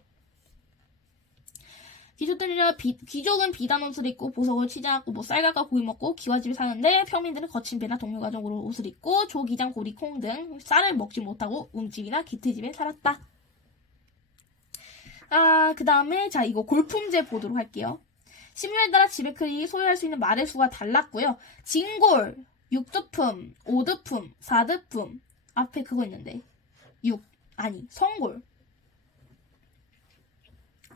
귀족은 비단 옷을 입고 보석을 치장하고 쌀과 고기 먹고 기와집에 사는데 평민들은 거친 배나 동묘가정으로 옷을 입고 조기장, 고리, 콩 등 쌀을 먹지 못하고 움집이나 기트집에 살았다. 그 다음에 자 이거 골품제 보도록 할게요. 신분에 따라 지배 크기 소유할 수 있는 말의 수가 달랐고요. 진골 6드품, 5드품, 4드품 앞에 그거 있는데 성골.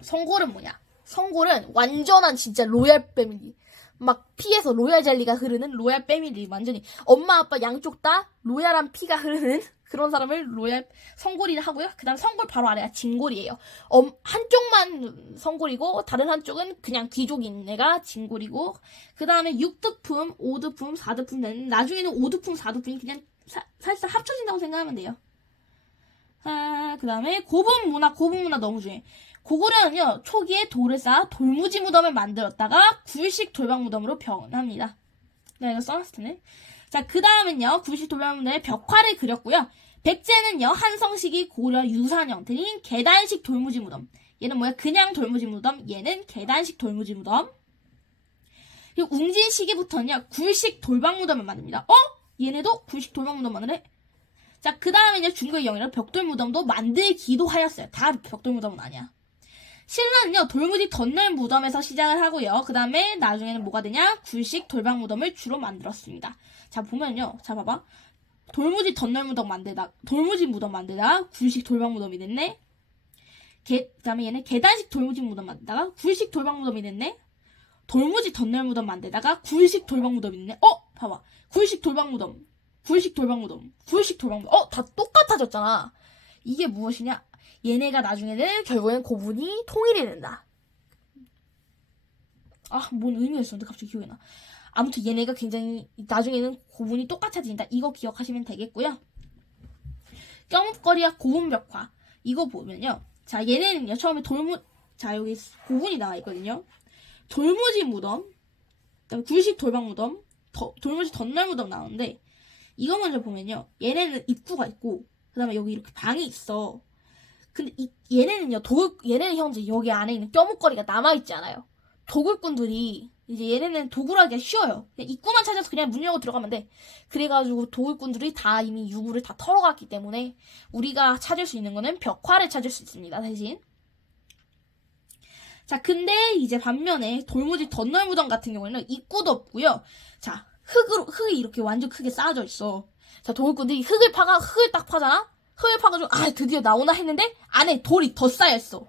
성골은 뭐냐? 성골은 완전한 진짜 로얄 패밀리. 막 피에서 로얄 젤리가 흐르는 로얄 패밀리. 완전히 엄마 아빠 양쪽 다 로얄한 피가 흐르는 그런 사람을 로얄 성골이라 하고요. 그 다음 성골 바로 아래가 진골이에요. 한쪽만 성골이고 다른 한쪽은 그냥 귀족인 애가 진골이고 그 다음에 6드품, 5드품, 4드품 되는 나중에는 5드품, 4드품이 그냥 사실상 합쳐진다고 생각하면 돼요. 그 다음에 고분 문화 너무 중요해. 고구려는요 초기에 돌을 쌓아 돌무지 무덤을 만들었다가 굴식 돌박 무덤으로 변합니다. 내가 이거 써놨을 텐데. 자, 그 다음은요, 구식 돌발문의 벽화를 그렸고요. 백제는요, 한성시기 고려 유산 형태인 계단식 돌무지 무덤. 얘는 뭐야? 그냥 돌무지 무덤. 얘는 계단식 돌무지 무덤. 그리고 웅진 시기부터는요, 굴식 돌방 무덤을 만듭니다. 얘네도 굴식 돌방 무덤 만드네? 자, 그 다음에 중국의 영이라 벽돌 무덤도 만들기도 하였어요. 다 벽돌 무덤은 아니야. 신라는요, 돌무지 덧널 무덤에서 시작을 하고요. 그 다음에 나중에는 뭐가 되냐? 굴식 돌방 무덤을 주로 만들었습니다. 자, 보면요. 자, 봐봐. 돌무지 덧널 무덤 만들다, 돌무지 무덤 만들다가 굴식 돌방 무덤이 됐네? 그 다음에 얘는 계단식 돌무지 무덤 만들다가 굴식 돌방 무덤이 됐네? 돌무지 덧널 무덤 만들다가 굴식 돌방 무덤이 됐네? 봐봐. 굴식 돌방 무덤, 굴식 돌방 무덤, 굴식 돌방 무덤. 다 똑같아졌잖아. 이게 무엇이냐? 얘네가 나중에는 결국엔 고분이 통일이 된다. 뭔 의미가 있었는데 갑자기 기억이 나. 아무튼 얘네가 굉장히 나중에는 고분이 똑같아진다. 이거 기억하시면 되겠고요. 껴묵거리와 고분벽화. 이거 보면요. 자, 얘네는요. 처음에 자, 여기 고분이 나와 있거든요. 돌무지 무덤, 그다음에 굴식 돌방 무덤, 돌무지 덧날 무덤 나오는데 이거 먼저 보면요. 얘네는 입구가 있고 그 다음에 여기 이렇게 방이 있어. 근데 얘네는요. 얘네는 현재 여기 안에 있는 껴묵거리가 남아있지 않아요. 도굴꾼들이 이제 얘네는 도굴하기가 쉬워요. 그냥 입구만 찾아서 그냥 문 열고 들어가면 돼. 그래가지고 도굴꾼들이 다 이미 유구를 다 털어갔기 때문에 우리가 찾을 수 있는 거는 벽화를 찾을 수 있습니다. 대신. 자, 근데 이제 반면에 돌무지 덧널 무덤 같은 경우에는 입구도 없고요. 자, 흙이 이렇게 완전 크게 쌓아져 있어. 자, 도굴꾼들이 흙을 딱 파잖아? 흙을 파가지고, 드디어 나오나 했는데, 안에 돌이 더 쌓여있어.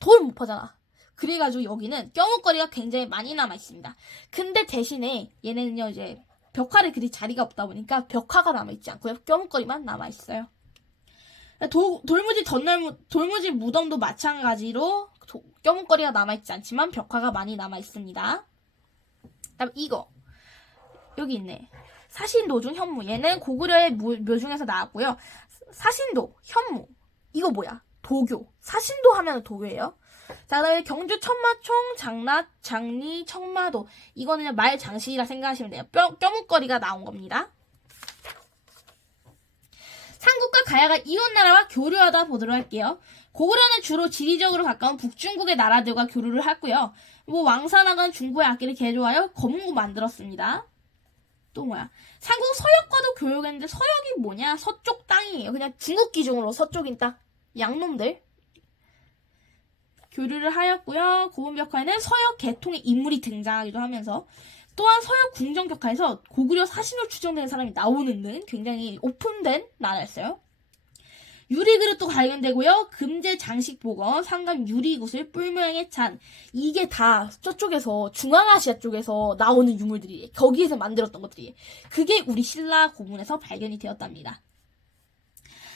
돌 못 파잖아. 그래가지고 여기는 껴묵거리가 굉장히 많이 남아있습니다. 근데 대신에 얘네는요, 이제, 벽화를 그릴 자리가 없다 보니까 벽화가 남아있지 않고요. 껴묵거리만 남아있어요. 돌무지 무덤도 마찬가지로 껴묵거리가 남아있지 않지만 벽화가 많이 남아있습니다. 그다음 이거. 여기 있네. 사신도중 현무. 얘는 고구려의 묘중에서 나왔고요. 사신도, 현무. 이거 뭐야? 도교. 사신도 하면 도교예요. 자, 그다음에 경주 천마총, 장리, 청마도. 이거는 말 장식이라 생각하시면 돼요. 껴묵거리가 나온 겁니다. 삼국과 가야가 이웃나라와 교류하다 보도록 할게요. 고구려는 주로 지리적으로 가까운 북중국의 나라들과 교류를 했고요. 왕사나간 중국의 악기를 개조하여 검은구 만들었습니다. 또 뭐야? 삼국 서역과도 교역했는데 서역이 뭐냐? 서쪽 땅이에요. 그냥 중국 기준으로 서쪽인 땅. 양놈들. 교류를 하였고요. 고분벽화에는 서역 계통의 인물이 등장하기도 하면서 또한 서역 궁정격화에서 고구려 사신으로 추정되는 사람이 나오는 등 굉장히 오픈된 나라였어요. 유리그릇도 발견되고요. 금제 장식복원, 상감 유리구슬, 뿔모양의 잔. 이게 다 저쪽에서 중앙아시아 쪽에서 나오는 유물들이에요. 거기에서 만들었던 것들이에요. 그게 우리 신라 고문에서 발견이 되었답니다.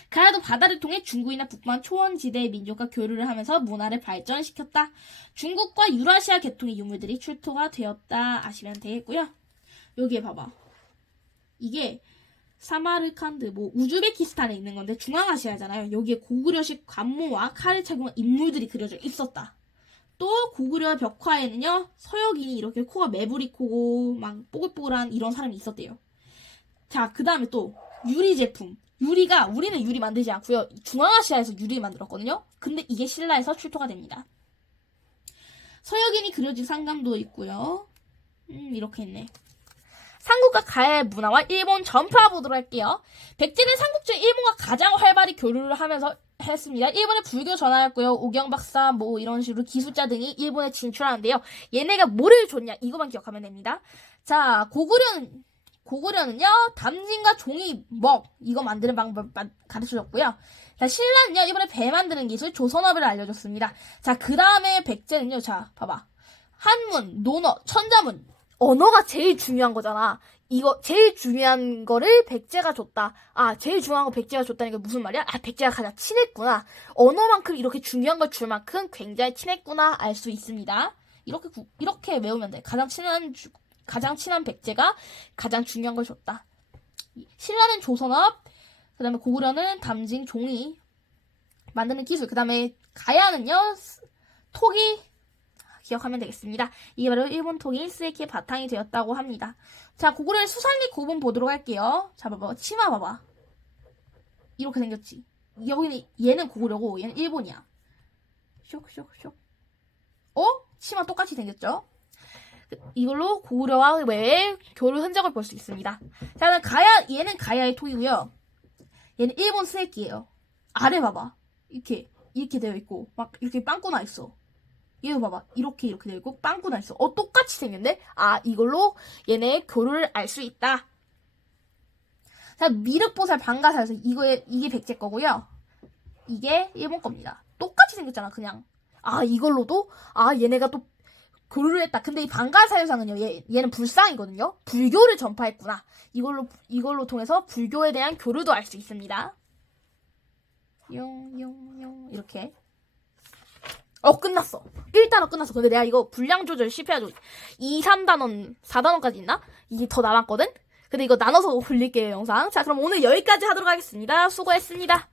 가야도 바다를 통해 중국이나 북방 초원지대의 민족과 교류를 하면서 문화를 발전시켰다. 중국과 유라시아 계통의 유물들이 출토가 되었다 아시면 되겠고요. 여기에 봐봐. 이게 사마르칸드, 우즈베키스탄에 있는 건데 중앙아시아잖아요. 여기에 고구려식 관모와 칼을 착용한 인물들이 그려져 있었다. 또 고구려 벽화에는요. 서역인이 이렇게 코가 매부리 코고 막 뽀글뽀글한 이런 사람이 있었대요. 자, 그 다음에 또 유리 제품. 우리는 유리 만들지 않고요. 중앙아시아에서 유리 만들었거든요. 근데 이게 신라에서 출토가 됩니다. 서역인이 그려진 상감도 있고요. 이렇게 있네. 삼국과 가야의 문화와 일본 전파 보도록 할게요. 백제는 삼국중 일본과 가장 활발히 교류를 하면서 했습니다. 일본에 불교 전하였고요. 오경박사 이런 식으로 기술자 등이 일본에 진출하는데요. 얘네가 뭐를 줬냐 이거만 기억하면 됩니다. 자, 고구려는요 담진과 종이 이거 만드는 방법 가르쳐줬고요. 자, 신라는요 이번에 배 만드는 기술 조선어를 알려줬습니다. 자, 그 다음에 백제는요, 자 봐봐, 한문, 논어, 천자문. 언어가 제일 중요한 거잖아. 이거 제일 중요한 거를 백제가 줬다. 제일 중요한 거 백제가 줬다는 게 무슨 말이야? 백제가 가장 친했구나. 언어만큼 이렇게 중요한 걸 줄 만큼 굉장히 친했구나 알 수 있습니다. 이렇게 외우면 돼. 가장 친한 백제가 가장 중요한 걸 줬다. 신라는 조선업, 그 다음에 고구려는 담진, 종이 만드는 기술, 그 다음에 가야는요 토기, 기억하면 되겠습니다. 이게 바로 일본 통일 스에키의 바탕이 되었다고 합니다. 자, 고구려의 수산리 고분 보도록 할게요. 자, 봐봐. 치마 봐봐. 이렇게 생겼지. 여기는 얘는 고구려고 얘는 일본이야. 쇽. 치마 똑같이 생겼죠? 이걸로 고구려와 외의 교류 흔적을 볼 수 있습니다. 자, 얘는 가야의 토이고요. 얘는 일본 스에키예요. 아래 봐봐. 이렇게 되어 있고 막 이렇게 빵꾸 나 있어. 얘도 봐봐. 이렇게 되어 있고 빵꾸 나 있어. 똑같이 생겼네? 이걸로 얘네 교류를 알 수 있다. 자, 미륵보살 방가사에서 이게 백제 거고요. 이게 일본 겁니다. 똑같이 생겼잖아, 그냥. 이걸로도 얘네가 또 교류를 했다. 근데 이 방가사유상은요, 얘는 불상이거든요. 불교를 전파했구나. 이걸로 통해서 불교에 대한 교류도 알 수 있습니다. 용 이렇게. 끝났어. 1단원 끝났어. 근데 내가 이거 분량 조절 실패해가지고 2, 3단원, 4단원까지 있나? 이게 더 남았거든? 근데 이거 나눠서 올릴게요, 영상. 자, 그럼 오늘 여기까지 하도록 하겠습니다. 수고했습니다.